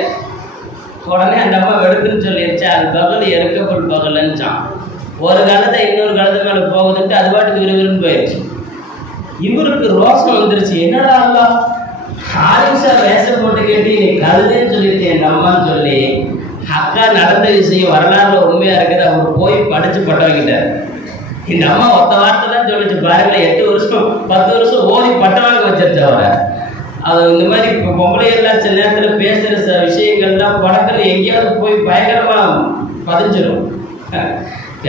உடனே அந்த அம்மா வெடுக்குன்னு சொல்லிடுச்சு, அது பகல் எருக்கப்பல் பகலன்னுச்சான். ஒரு காலத்தை இன்னொரு காலத்து மேலே போகுதுன்ட்டு அது பாட்டுக்கு விறுவிறுன்னு போயிடுச்சு. இவருக்கு ரோசம் வந்துருச்சு, என்னடா அல்லா ஆலிசா வேஷம் போட்டு கேட்டு நீ கழுதுன்னு சொல்லியிருக்கேன் எங்கள் அம்மான்னு சொல்லி. அக்கா நடந்த விஷயம் வரலாறுல உண்மையா இருக்குது. அவர் போய் படிச்சு பட்டம் வாங்கிட்டார். இந்த அம்மா ஒத்த வார்த்தை தான் சொல்லிச்சு பாருங்களேன், 8 வருஷம் 10 வருஷம் ஓதி பட்டம் வாங்க வச்சிருச்சு அவரை. அது இந்த மாதிரி பொம்பளை எல்லாம் சில நேரத்தில் பேசுகிற விஷயங்கள்லாம் படத்தில் எங்கேயாவது போய் பயங்கரமா பதிஞ்சிடும்.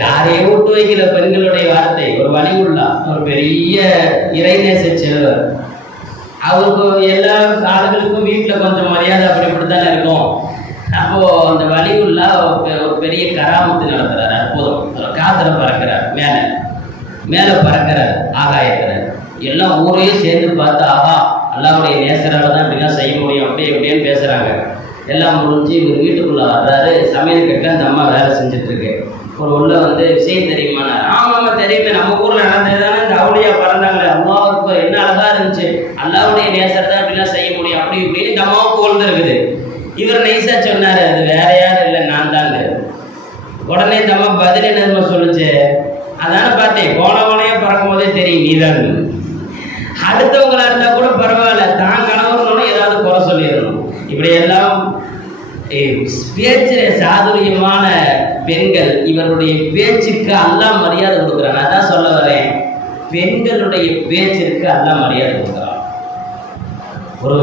யாரையும் விட்டு வைக்கிற பெண்களுடைய வார்த்தை. ஒரு வலிவுள்ளா ஒரு பெரிய இறைநேச செல்வர், அவருக்கு எல்லா ஆளுகளுக்கும் வீட்டில் கொஞ்சம் மரியாதை அப்படி இப்படித்தானே இருக்கும். அப்போ அந்த வலிவுள்ளா ஒரு பெரிய கராமத்து நடத்துறாரு, அற்புதம். காத்துல பறக்கிறார், மேல பறக்கிறார் ஆகாயத்துல. எல்லாம் ஊரே சேர்ந்து பார்த்து, ஆஹா அல்லாவுடைய நேசரால தான் இப்படிலாம் செய்ய முடியும் அப்படி எப்படின்னு பேசுறாங்க. எல்லாம் முடிஞ்சு இவர் வீட்டுக்குள்ள வர்றாரு. சமையல் கட்ட அந்த அம்மா வேலை செஞ்சுட்டு இருக்கு. ஒரு உள்ள வந்து விஷயம் தெரியுமா? ஆமாம்மா தெரியுமே, நம்ம ஊர்ல நடந்ததுதானே இந்த அவளியா பறந்தாங்களே, அல்லாவுக்கு என்ன அழகா இருந்துச்சு, அல்லாவுடைய நேசர் தான் இப்படிலாம் செய்ய முடியும் அப்படி இப்படின்னு இந்த அம்மாவுக்கு உழுந்து இருக்குது. இவர் நைசா சொன்னாரு, அது வேற யாரும் இல்லை, நான் தான். உடனே இந்த அம்மா பதில் என்ன சொல்லுச்சு, அதான பார்த்தேன், போனவனையே பறக்கும் போதே தெரியும் நீதான். அடுத்தவங்களா இருந்தா கூட பரவாயில்ல, தான் கணவன் ஏதாவது குறை சொல்லிடணும். இப்படி எல்லாம் பேச்சில சாதுரியமான பெண்கள், இவருடைய பேச்சுக்கு அல்லாஹ் மரியாதை கொடுக்குறாங்க. அதான் சொல்ல வரேன், பெண்களுடைய பேச்சிற்கு அல்லாஹ் மரியாதை கொடுக்குறான். ஒரு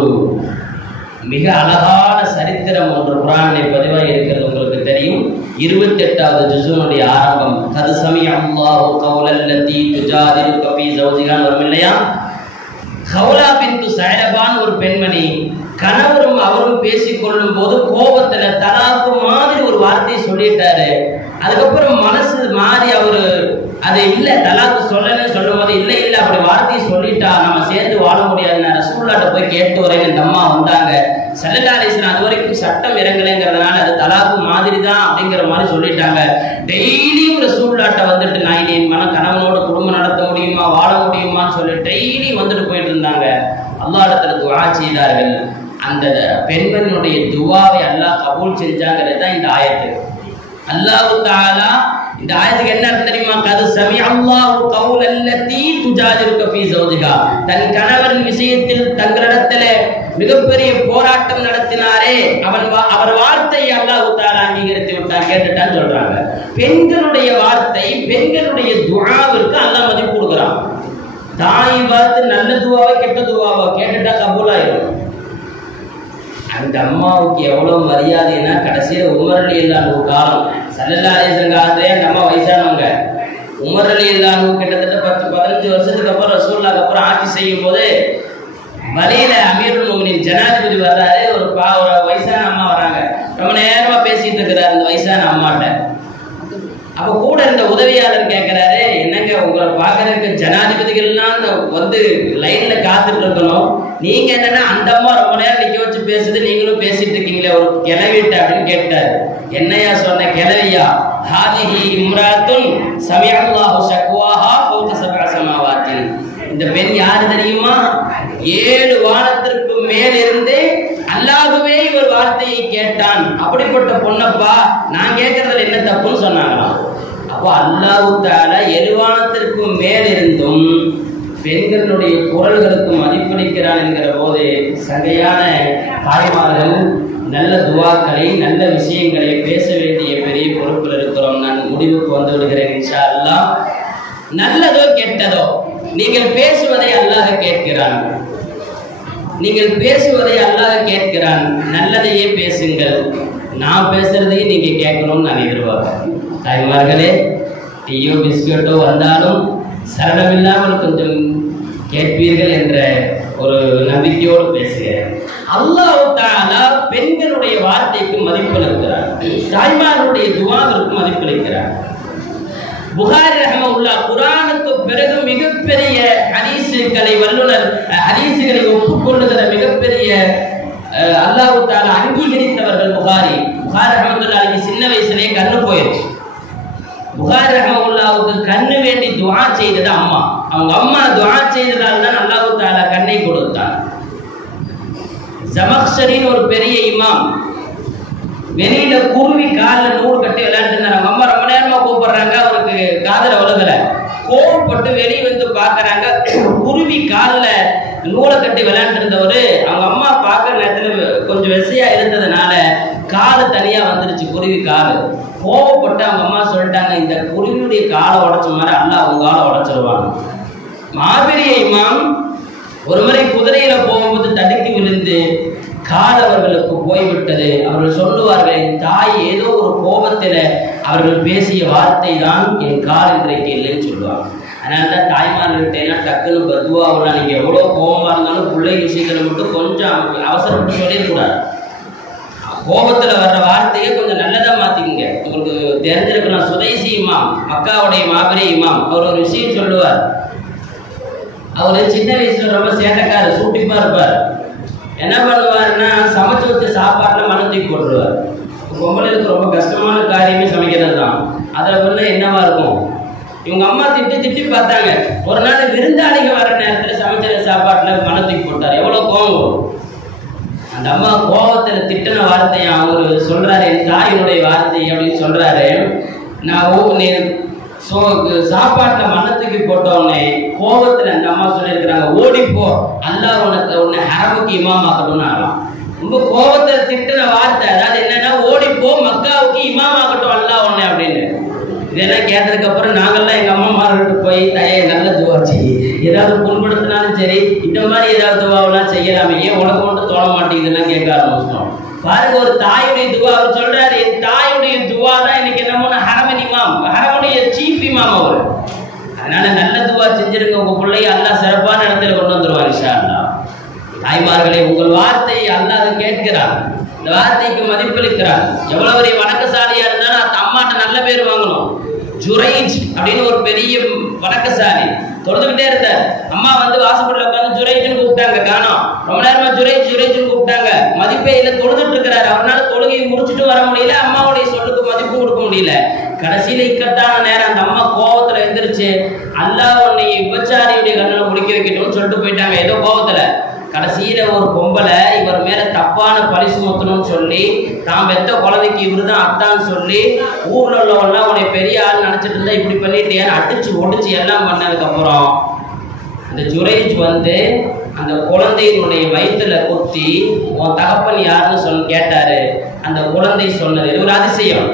மிக அழகான சரித்திரம் ஒன்று குர்ஆனிலே பதிவாக இருக்கிறது, உங்களுக்கு தெரியும். 28வது ஜுஸுனுடைய ஆரம்பம், கது சமிஅ அல்லாஹு கௌலல்லதி துஜாதிலுக ஃபீ ஸௌஜிஹா வரும் இல்லையா. கௌலா பின்து ஸஅலபான் ஒரு பெண்மணி, கணவரும் அவரும் பேசிக்கொள்ளும் போது கோபத்துல தலாக்கு மாதிரி ஒரு வார்த்தையை சொல்லிட்டாரு. அதுக்கப்புறம் மனசு மாறி அவரு அது இல்ல தலாக்கு சொல்லன்னு சொல்லும் போது இல்ல அப்படி வார்த்தையை சொல்லிட்டா நம்ம சேர்ந்து வாழ முடியாது, நான் ரசூலுல்லாஹ்ட்ட போய் கேட்டு வரேன்னு இந்த அம்மா வந்தாங்க. ஸல்லல்லாஹு அலைஹி வஸல்லம் அது வரைக்கும் சட்டம் இறங்கலைங்கிறதுனால அது தலாக்கு மாதிரி தான் அப்படிங்கிற மாதிரி சொல்லிட்டாங்க. டெய்லியும் ரசூலுல்லாஹ்ட்ட வந்துட்டு நான் என் கணவனோட குடும்பம் நடத்த முடியுமா, வாழ முடியுமான்னு சொல்லி டெய்லி வந்துட்டு போயிட்டு இருந்தாங்க. அல்லாஹ் இடத்துல துஆ செய்தார்கள். அந்த பெண்மணியுடைய துவாவை அல்லாஹ் கபூல் செஞ்சாங்கிறது தான் இந்த ஆயத்து. அல்லாஹ் தஆலா இந்த ஆயத்துக்கு என்ன அர்த்தம் தெரியுமா? கது சமி அல்லாஹு கௌலல்லதி துஜாதிலுக ஃபீ ஸௌஜிஹா, தன் கணவரின் விஷயத்தில் தங்களிடத்திலே மிகப்பெரிய போராட்டம் நடத்தினாரே அவர் வார்த்தையை அல்லாஹ் தஆலா அங்கீகரித்து விட்டார், கேட்டுட்டான்னு சொல்றாங்க. பெண்களுடைய வார்த்தை, பெண்களுடைய துஆவிற்கு அல்லாஹ் மதிப்பு கொடுக்குறான். தாய் பார்த்து நல்ல துவாவை கெட்ட துவாவை கேட்டுட்டா கபூலாயிரும். அந்த அம்மாவுக்கு எவ்வளவு மரியாதைன்னா, கடைசியில உமர் ரலியல்லாஹு அன்ஹு காலம், ஸல்லல்லாஹு அலைஹி வஸல்லம் காலத்திலே அந்த அம்மா வயசானவங்க. உமர் ரலியல்லாஹு அன்ஹு கிட்டத்தட்ட 10-15 வருஷத்துக்கு அப்புறம் ரசூலுல்லாஹ்க்கு அப்புறம் ஆட்சி செய்யும் போது வழியில அமீருல் முஃமினீன் ஜனாதிபதி வர்றாரு. ஒரு ஜனாதிபதிகள்லாம் வந்து லைன்ல காத்துட்டு இருக்கணும். நீங்க என்னன்னா அந்த அம்மா ரொம்ப நேரம் நிக்க வச்சு பேசுது, நீங்களும் பேசிட்டு இருக்கீங்களே ஒரு கிளவிட்ட அப்படின்னு கேட்டாரு. என்னையா சொன்ன கிளவியா? ஹாதிஹி இம்ராத்துன் சமிஅல்லாஹு ஷக்வாஹா ஃபௌக சப்அ ஸமாவாத்தின். இந்த பெண் யாரு தெரியுமா? 7 வானத்திற்கு மேல் இருந்து அல்லாஹ்வே ஒரு வார்த்தையை கேட்டான். அப்படிப்பட்ட பொண்ணப்பா, நான் கேட்கறதுல என்ன தப்புன்னு சொன்னாங்களாம். அப்போ அல்லாஹ் தஆலா 7 வானத்திற்கு மேல் இருந்தும் பெண்களுடைய குரல்களுக்கு மதிப்பளிக்கிறான் என்கிற போது சங்கையான தாய்மார்கள் நல்ல துவாக்களை நல்ல விஷயங்களை பேச வேண்டிய பெரிய பொறுப்பில் இருக்கிறோம். நான் முடிவுக்கு வந்து விடுகிறேன் இன்ஷா அல்லாஹ். நல்லதோ கெட்டதோ நீங்கள் பேசுவதை அல்லாஹ் கேட்கிறான். நீங்கள் பேசுவதை அல்லாஹ் கேட்கிறான். நல்லதையே பேசுங்கள். நான் பேசுறதையும் நீங்க கேட்கணும்னு நான் எதிர்பார்க்கிறேன். தாய்மார்களே, டீயோ பிஸ்கட்டோ வந்தாலும் சரணமில்லாமல் கொஞ்சம் கேட்பீர்கள் என்ற ஒரு நம்பிக்கையோடு பேசுகிறேன். அல்லாஹ் தஆலா பெண்களுடைய வார்த்தைக்கு மதிப்பளிக்கிறார், தாய்மார்களுடைய துஆவிற்கு மதிப்பளிக்கிறார். புகாரி ரஹ்மத்துல்லாஹ் குர்ஆனுக்கு பிறகு மிகப்பெரிய ஹதீஸ்களை வல்லுனர், ஹதீஸ்களை ஒப்புக்கொள்ளுகிற மிகப்பெரிய அல்லாஹ் தஆலா அங்கீகரித்தவர்கள் புகாரி. புகாரி ரஹ்மத்துல்லாஹ் சின்ன வயசுலயே கண்ணு போயிடுச்சு. புகாரி ரஹ்மத்துல்லாஹ்வுக்கு கண்ணு வேண்டி துஆ செய்தது அம்மா. அவங்க அம்மா துஆ செய்ததால் தான் அல்லாஹ் தஆலா கண்ணை கொடுத்தான். ஜமக்ஷரின் ஒரு பெரிய இமாம் வெளியில குருவி காலில் நூறு கட்டி விளையாண்டு இருந்தாங்க. அவங்க அம்மா ரொம்ப நேரமா கூப்பிடுறாங்க, அவருக்கு காதல உலகல கோவப்பட்டு வெளியே வந்து பாக்குறாங்க. குருவி காலில் நூலை கட்டி விளையாண்டு இருந்தவரு அவங்க அம்மா பார்க்குற நேரத்துல கொஞ்சம் விசையா இருந்ததுனால காலு தனியா வந்துருச்சு, குருவி காலு. கோவப்பட்டு அவங்க அம்மா சொல்லிட்டாங்க, இந்த குருவியுடைய காலை உடைச்ச மாதிரி அல்லாஹ் அவங்க காலை உடைச்சிருவாங்க. மாபெரிய இமாம் ஒரு முறை குதிரையில போகும்போது தடுக்கி விழுந்து கால் அவர்களுக்கு போய்விட்டது. அவர்கள் சொல்லுவார்கள், என் தாய் ஏதோ ஒரு கோபத்தில் அவர்கள் பேசிய வார்த்தை தான் என் கால் இன்றைக்கு இல்லைன்னு சொல்லுவாங்க. அதனால தான் தாய்மார்கள்ட்ட டக்குன்னு பத்துவாவெல்லாம் நீங்கள் எவ்வளோ கோபமாக இருந்தாலும் பிள்ளை விஷயங்களை மட்டும் கொஞ்சம் அவசரப்பட்டு சொல்லிடக்கூடாது. கோபத்தில் வர்ற வார்த்தையை கொஞ்சம் நல்லதாக மாற்றிக்குங்க. உங்களுக்கு தெரிஞ்சிருக்கலாம், சுதைசி இமாம், மக்காவுடைய மாபெரிய இமாம், அவர் ஒரு விஷயம் சொல்லுவார். அவர் சின்ன வயசுல ரொம்ப சேட்டைக்காரர், சூட்டிப்பா இருப்பார். என்ன பண்ணுவாருன்னா சமைச்சு வச்ச சாப்பாட்டில் மனம் தூக்கி போட்டுருவார். பொம்பளைக்கு ரொம்ப கஷ்டமான காரியமே சமைக்கிறது தான். அதில் வந்து என்னவா இருக்கும், இவங்க அம்மா திட்டி திட்டி பார்த்தாங்க. ஒரு நாள் விருந்தாளிகள் வர நேரத்தில் சமைச்ச சாப்பாட்டில் மனம் தூக்கி போட்டார். எவ்வளோ கோபம்! அந்த அம்மா கோபத்தில் திட்டின வார்த்தையை அவர் சொல்றாரு, என் தாயினுடைய வார்த்தை அப்படின்னு சொல்றாரு. நான் சாப்பாட்டில் மன்னத்துக்கு போட்டோடனே கோபத்தில் அந்த அம்மா சொல்லியிருக்கிறாங்க, ஓடிப்போ அல்லாஹ் உன்னை ஹரமுக்கு இமாமாக்கட்டும்னு ஆகலாம். ரொம்ப கோபத்தில் திட்டின வார்த்தை. அதாவது என்னன்னா, ஓடிப்போ மக்காவுக்கு இமாமாக்கட்டும் அல்லாஹ் உன்னை அப்படின்னு. இதெல்லாம் கேட்டதுக்கு அப்புறம் நாங்கள்லாம் எங்க அம்மாமார்கிட்ட போய் தயை நல்ல துவா செய்ய, ஏதாவது புண்படுத்தினாலும் சரி இந்த மாதிரி ஏதாவது துவாவெல்லாம் செய்யலாமே, ஏன் உனக்கு மட்டும் தோண மாட்டேங்குதுலாம் கேட்க ஆரம்பிச்சிட்டோம். பாருங்க, ஒரு தாயுடைய துவா. அவர் சொல்றாரு, என் தாயுடைய துவா தான் இன்னைக்கு என்னமோ ஹரமன் இமாம், ஹரமுடைய சீஃப் இமாம் அவர். அதனால நல்ல துவா செஞ்சிருங்க, உங்க பிள்ளைய அல்லாஹ் சிறப்பான இடத்துல கொண்டு வந்துருவார் இன்ஷா அல்லாஹ். தாய்மார்களே, உங்கள் வார்த்தையை அல்லாஹ் கேட்கிறார், இந்த வார்த்தைக்கு மதிப்பளிக்கிறார். எவ்வளவு பெரிய வணக்கசாலியா இருந்தாலும் அந்த அம்மாட்ட நல்ல பேர் வாங்கணும். ஜுரைஜ் அப்படின்னு ஒரு பெரிய வணக்கசாலி தொழுதுகிட்டே இருந்தார். அம்மா வந்து வாசப்படியில் உட்காந்து ஜுரைஜ்னு கூப்பிட்டாங்க, காணோம். ரொம்ப நேரமா ஜுரைஜ் ஜுரைஜ்னு கூப்பிட்டாங்க, மதிப்பே இல்லை. தொழுதுட்டு இருக்கிறாரு. அவரால் தொழுகையை முடிச்சுட்டு வர முடியல, அம்மாவுடைய சொல்லுக்கு மதிப்பு கொடுக்க முடியல. கடைசியில இக்கட்டான நேரம் அந்த அம்மா கோபத்துல எந்திரிச்சு, அல்லாஹ் உன்னை விபச்சாரியுடைய கண்ணில் முடிக்க வைக்கட்டும்னு சொல்லிட்டு போயிட்டாங்க ஏதோ கோபத்துல. கடைசியில ஒரு பொம்பளை இவர் மேல தப்பான பழி சுமத்தணும்னு சொல்லி, தான் பெத்த குழந்தைக்கு இவரு தான் அத்தான்னு சொல்லி, ஊர்ல உள்ளவெல்லாம் உன்னை பெரிய ஆள் நினைச்சிட்டு இருந்தா இப்படி பண்ணிட்டேன்னு அடிச்சு ஒடிச்சு எல்லாம் பண்ணதுக்கு அப்புறம் அந்த ஜுரைஜ் வந்து அந்த குழந்தையினுடைய வயிற்றுல குத்தி, உன் தகப்பன் யாருன்னு கேட்டாரு. அந்த குழந்தை சொன்னது, இது ஒரு அதிசயம்.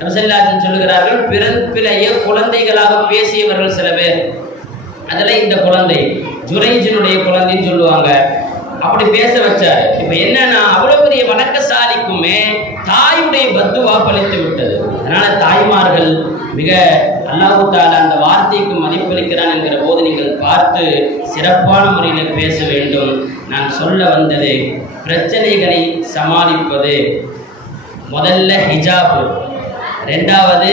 நபிசல்லாஹு சொல்லுகிறார்கள், பிறப்பிலேயே குழந்தைகளாக பேசியவர்கள் சில பேர், அதில் இந்த குழந்தை ஜுரைஜினுடைய குழந்தைன்னு சொல்லுவாங்க. அப்படி பேச வச்சாரு. இப்ப என்னன்னா, அவ்வளவு பெரிய வணக்கசாலிக்குமே தாயுடைய பத்துவா பழித்து விட்டது. அதனால தாய்மார்கள் மிக அல்லாஹ் தஆலா அந்த வார்த்தைக்கு மதிப்பளிக்கிறான் என்கிற போது நீங்கள் பார்த்து சிறப்பான முறையில் பேச வேண்டும். நான் சொல்ல வந்தது, பிரச்சனைகளை சமாளிப்பது. முதல்ல ஹிஜாப், ரெண்டாவது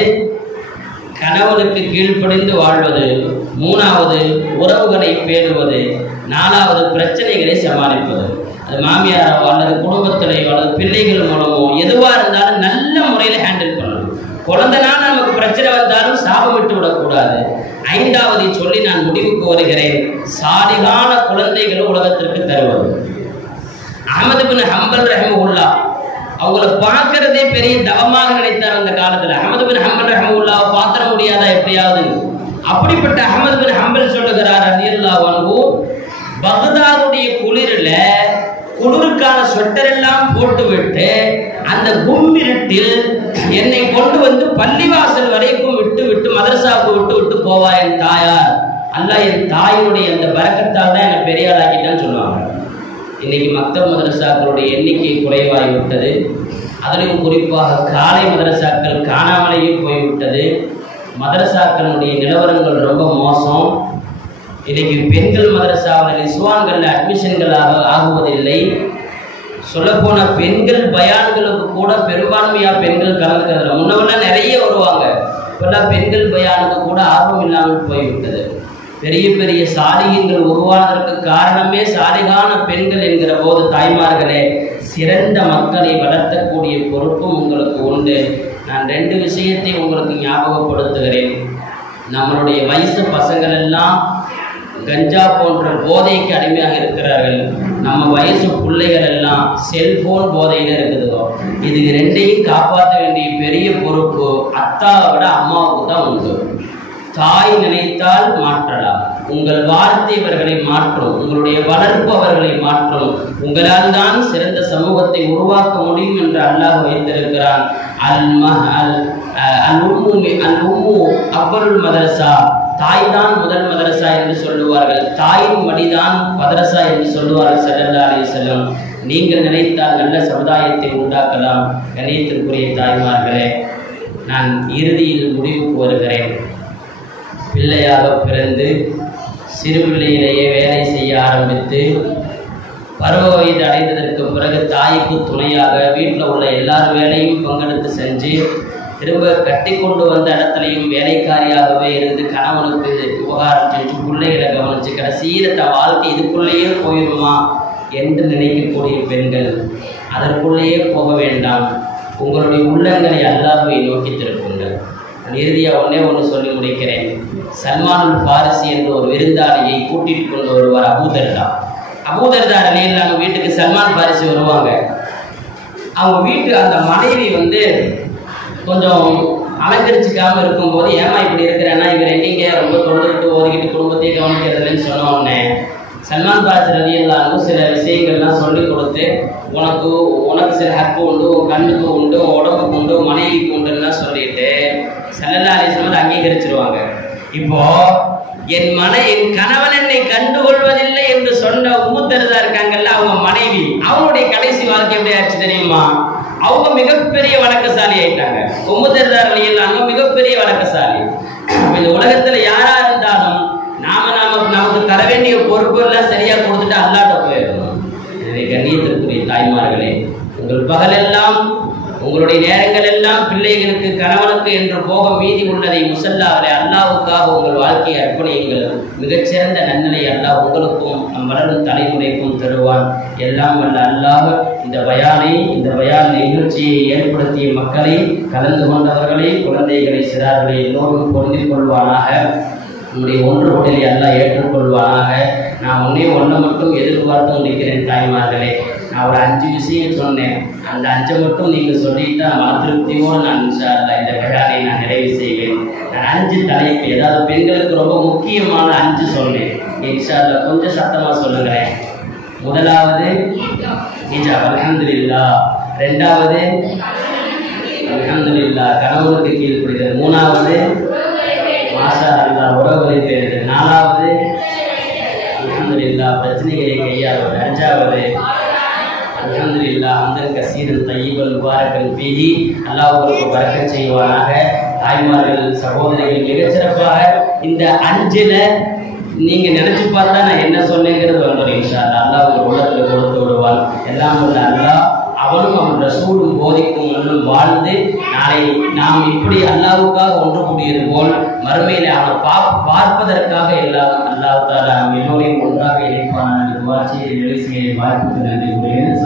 கணவனுக்கு கீழ்ப்படிந்து வாழ்வது, மூணாவது உறவுகளை பேணுவது, நாலாவது பிரச்சனைகளை சமாளிப்பது. அது மாமியாரோ அல்லது குடும்பத்திலேயோ அல்லது பிள்ளைகள் மூலமோ எதுவாக இருந்தாலும் நல்ல முறையில் ஹேண்டில் பண்ணணும். குழந்தைனால நமக்கு பிரச்சனை வந்தாலும் சாபம் விட்டு விடக்கூடாது. ஐந்தாவதை சொல்லி நான் முடிவுக்கு வருகிறேன். சாலிகான குழந்தைகளை உலகத்திற்கு தருவது. அஹ்மது பின் ஹம்பல் ரஹ்மத்துல்லாஹ் அவங்கள பார்க்கறதே பெரிய தவமாக நினைத்தார் அந்த காலத்துல. அஹ்மது பின் ஹம்பல் ரஹ்மத்துல்லாஹ் பார்க்க முடியாதா எப்படியாவது? அப்படிப்பட்ட அஹ்மது பின் ஹம்பல் சொல்லுகிறார் ரலியல்லாஹு அன்ஹு, பக்தாதுடைய குளிரில் குளிருக்கான ஸ்வெட்டர் எல்லாம் போட்டு விட்டு அந்த கும்மிருட்டில் என்னை கொண்டு வந்து பள்ளிவாசல் வரைக்கும் விட்டு மதரசாவுக்கு விட்டு போவார் என் தாயார். அல்லாஹ் என் தாயினுடைய அந்த பரக்கத்தால் தான் என்னை பெரிய ஆளாக்கிட்டான்னு சொல்லுவாங்க. இன்னைக்கு மக்தப் மதரசாக்களுடைய எண்ணிக்கை குறைவாகிவிட்டது. அதிலும் குறிப்பாக காலை மதரசாக்கள் காணாமலேயே போய்விட்டது. மதரசாக்களுடைய நிலவரங்கள் ரொம்ப மோசம். இன்னைக்கு பெண்கள் மதரசாவில் நிஸ்வான்கள் அட்மிஷன்களாக ஆகுவதில்லை. சொல்லப்போன பெண்கள் பயான்களுக்கு கூட பெரும்பான்மையாக பெண்கள் கலந்துக்கிறதுல. முன்னவெல்லாம் நிறைய வருவாங்க, இப்பெல்லாம் பெண்கள் பயானுக்கு கூட ஆர்வம் இல்லாமல் போய்விட்டது. பெரிய பெரிய சாலிகங்கள் உருவானதற்கு காரணமே சாலிகான பெண்கள் என்கிற போது, தாய்மார்களே, சிறந்த மக்களை வளர்த்தக்கூடிய பொறுப்பும் உங்களுக்கு உண்டு. நான் 2 விஷயத்தை உங்களுக்கு ஞாபகப்படுத்துகிறேன். நம்மளுடைய வயசு பசங்கள் எல்லாம் கஞ்சா போன்ற போதைக்கு அடிமையாக இருக்கிறார்கள். நம்ம வயசு பிள்ளைகள் எல்லாம் செல்போன் போதையில் இருக்குதுதோ. இது 2ஐயும் காப்பாற்ற வேண்டிய பெரிய பொறுப்பு அத்தாவை விட அம்மாவுக்கு தான் உண்டு. தாய் நினைத்தால் மாற்றலாம். உங்கள் வார்த்தை அவர்களை மாற்றும், உங்களுடைய வளர்ப்பு அவர்களை மாற்றும். உங்களால் தான் சிறந்த சமூகத்தை உருவாக்க முடியும் என்று அல்லாஹ் வைத்திருக்கிறான். அவ்வருள் மதரசா, தாய் தான் முதல் மதரசா என்று சொல்லுவார்கள். தாயின் மடிதான் மதரசா என்று சொல்லுவார்கள் ஸல்லல்லாஹு அலைஹி வஸல்லம். நீங்கள் நினைத்தால் நல்ல சமுதாயத்தை உண்டாக்கலாம். கண்ணியத்திற்குரிய தாய்மார்களே, நான் இறுதியில் முடிவுக்கு வருகிறேன். பிள்ளையாக பிறந்து சிறு பிள்ளையிலேயே வேலை செய்ய ஆரம்பித்து பருவ வயது அடைந்ததற்கு பிறகு தாய்க்கு துணையாக வீட்டில் உள்ள எல்லார் வேலையும் பங்கெடுத்து செஞ்சு திரும்ப கட்டி கொண்டு வந்த இடத்துலையும் வேலைக்காரியாகவே இருந்து கணவனுக்கு உபகாரம் செஞ்சு பிள்ளைகளை கவனிச்சு கடைசியில் தன் வாழ்க்கை இதுக்குள்ளேயே போயிடுமா என்று நினைக்கக்கூடிய பெண்கள், அதற்குள்ளேயே போக வேண்டாம். உங்களுடைய உள்ளங்களை அல்லாஹ்வை நோக்கி திருப்புங்கள். இறுதியாக ஒன்று சொல்லி முடிக்கிறேன். சல்மானுல் ஃபாரிசி என்ற ஒரு விருந்தாளியை கூட்டிட்டு கொண்டு வருவார் அபூதர்தா. அபூதர்தா ரலியல்லாஹு வீட்டுக்கு சல்மான் ஃபாரிசி வருவாங்க. அவங்க வீட்டு அந்த மனைவி கொஞ்சம் அலங்கரிச்சிக்காம இருக்கும்போது, ஏமா இப்படி இருக்கிறேன்னா இவர் எங்கேங்க ரொம்ப தொழுதுகிட்டு ஓதிக்கிட்டு குடும்பத்தையே கவனிக்கிறதுன்னு சொன்ன உடனே சல்மான் ஃபாரிசி ரலியல்லாஹு சில விஷயங்கள்லாம் சொல்லி கொடுத்து, உனக்கு சில ஹக்கு உண்டு, உன் கண்ணுக்கு உண்டு, உன் உடம்புக்கு உண்டு, மனைவிக்கு உண்டுன்னா சொல்லிட்டு ஸல்லல்லாஹு அலைஹி வஸல்லம் அங்கீகரிச்சிருவாங்க. இப்போ என் கணவன் என்னை கண்டுகொள்வதில்லை என்று சொன்ன உம்முத்தர்தா இருக்காங்கல்ல, அவங்க மனைவி, அவங்களுடைய கடைசி வாழ்க்கை எப்படி ஆச்சு தெரியுமா? அவங்க மிகப்பெரிய வழக்கசாலி ஆயிட்டாங்க. உம்முத்தர்தா ரலியல்லாஹு மிகப்பெரிய வழக்கசாலி. இந்த உலகத்துல யாரா இருந்தாலும் நமக்கு தர வேண்டிய பொறுப்பு எல்லாம் சரியா கொடுத்துட்டு அல்லாஹ்ட்ட போயிடணும். எனவே கண்ணியத்திற்குரிய தாய்மார்களே, உங்கள் பகலெல்லாம் உங்களுடைய நேரங்கள் எல்லாம் பிள்ளைகளுக்கு கணவனுக்கு என்று போக மீதி உள்ளதை முசல்லாவிலே அல்லாஹ்வுக்காக உங்கள் வாழ்க்கையை அர்ப்பணியுங்கள். மிகச்சிறந்த நன்னிலை அல்லாஹ் உங்களுக்கும் நம் வளரும் தலைமுறைக்கும் தருவான். எல்லாம் வல்ல அல்லாஹ் இந்த பயான் நிகழ்ச்சியை ஏற்படுத்திய மக்களை, கலந்து கொண்டவர்களை, குழந்தைகளை, சிறார்களை எல்லோரும் பொருந்திக் கொள்வானாக. நம்முடைய ஒன்று உடலை எல்லாம் ஏற்றுக்கொள்வானாக. நான் ஒன்று மட்டும் எதிர்பார்த்து நிற்கிறேன் தாய்மார்களே. நான் ஒரு 5 விஷயம் சொன்னேன். அந்த 5 மட்டும் நீங்கள் சொல்லிட்டா திருப்தியோடு நான் இன்ஷா அல்லாஹ் இந்த விழாவை நான் நிறைவு செய்வேன். நான் 5 தலைப்பு, ஏதாவது பெண்களுக்கு ரொம்ப முக்கியமான 5 சொன்னேன். இன்ஷா அல்லாஹ் கொஞ்சம் சத்தமாக சொல்லுங்களேன். முதலாவது ஹிஜாப், அல்ஹம்துலில்லாஹ். 2வது அல்ஹம்துலில்லாஹ் கணவனுக்கு கீழ்ப்படிதல். 3வது மாஷா அல்லாஹ் உறவுகளை தேர்தல். 4வது அல்ஹம்துலில்லாஹ் பிரச்சனைகளை கையாளுவது. 5வது அல்ஹம்துலில்லாஹ் ஹம்தன் கஸீரன் தய்யிபன் முபாரக்கன் ஃபீஹி. அல்லாஹ் உங்களுக்கு பரக்கத் செய்வானாக. தாய்மார்கள், சகோதரிகள், மிகச்சிறப்பாக இந்த 5ல நீங்க நினைச்சு பார்த்தா நான் என்ன சொன்னேங்கிறது வந்துடும். இன்ஷா அல்லாஹ் அல்லாஹ் ஒரு உலகத்தில் கொடுத்து விடுவான். எல்லாம் உள்ள அல்லாஹ் அவனும் அவன் ரசூலும் போதிக்கும் முன்னும் வாழ்ந்து நாளை நாம் இப்படி அல்லாஹ்வுக்காக ஒன்று கூடியது போல் மறுமையில அவனை பார்ப்பதற்காக அல்லாஹ் தாலா எல்லோரையும் ஒன்றாக இணைப்பான வாட்சியை நிறைவு செய்ய வாய்ப்புக்கு நன்றி கூறுகிறேன்.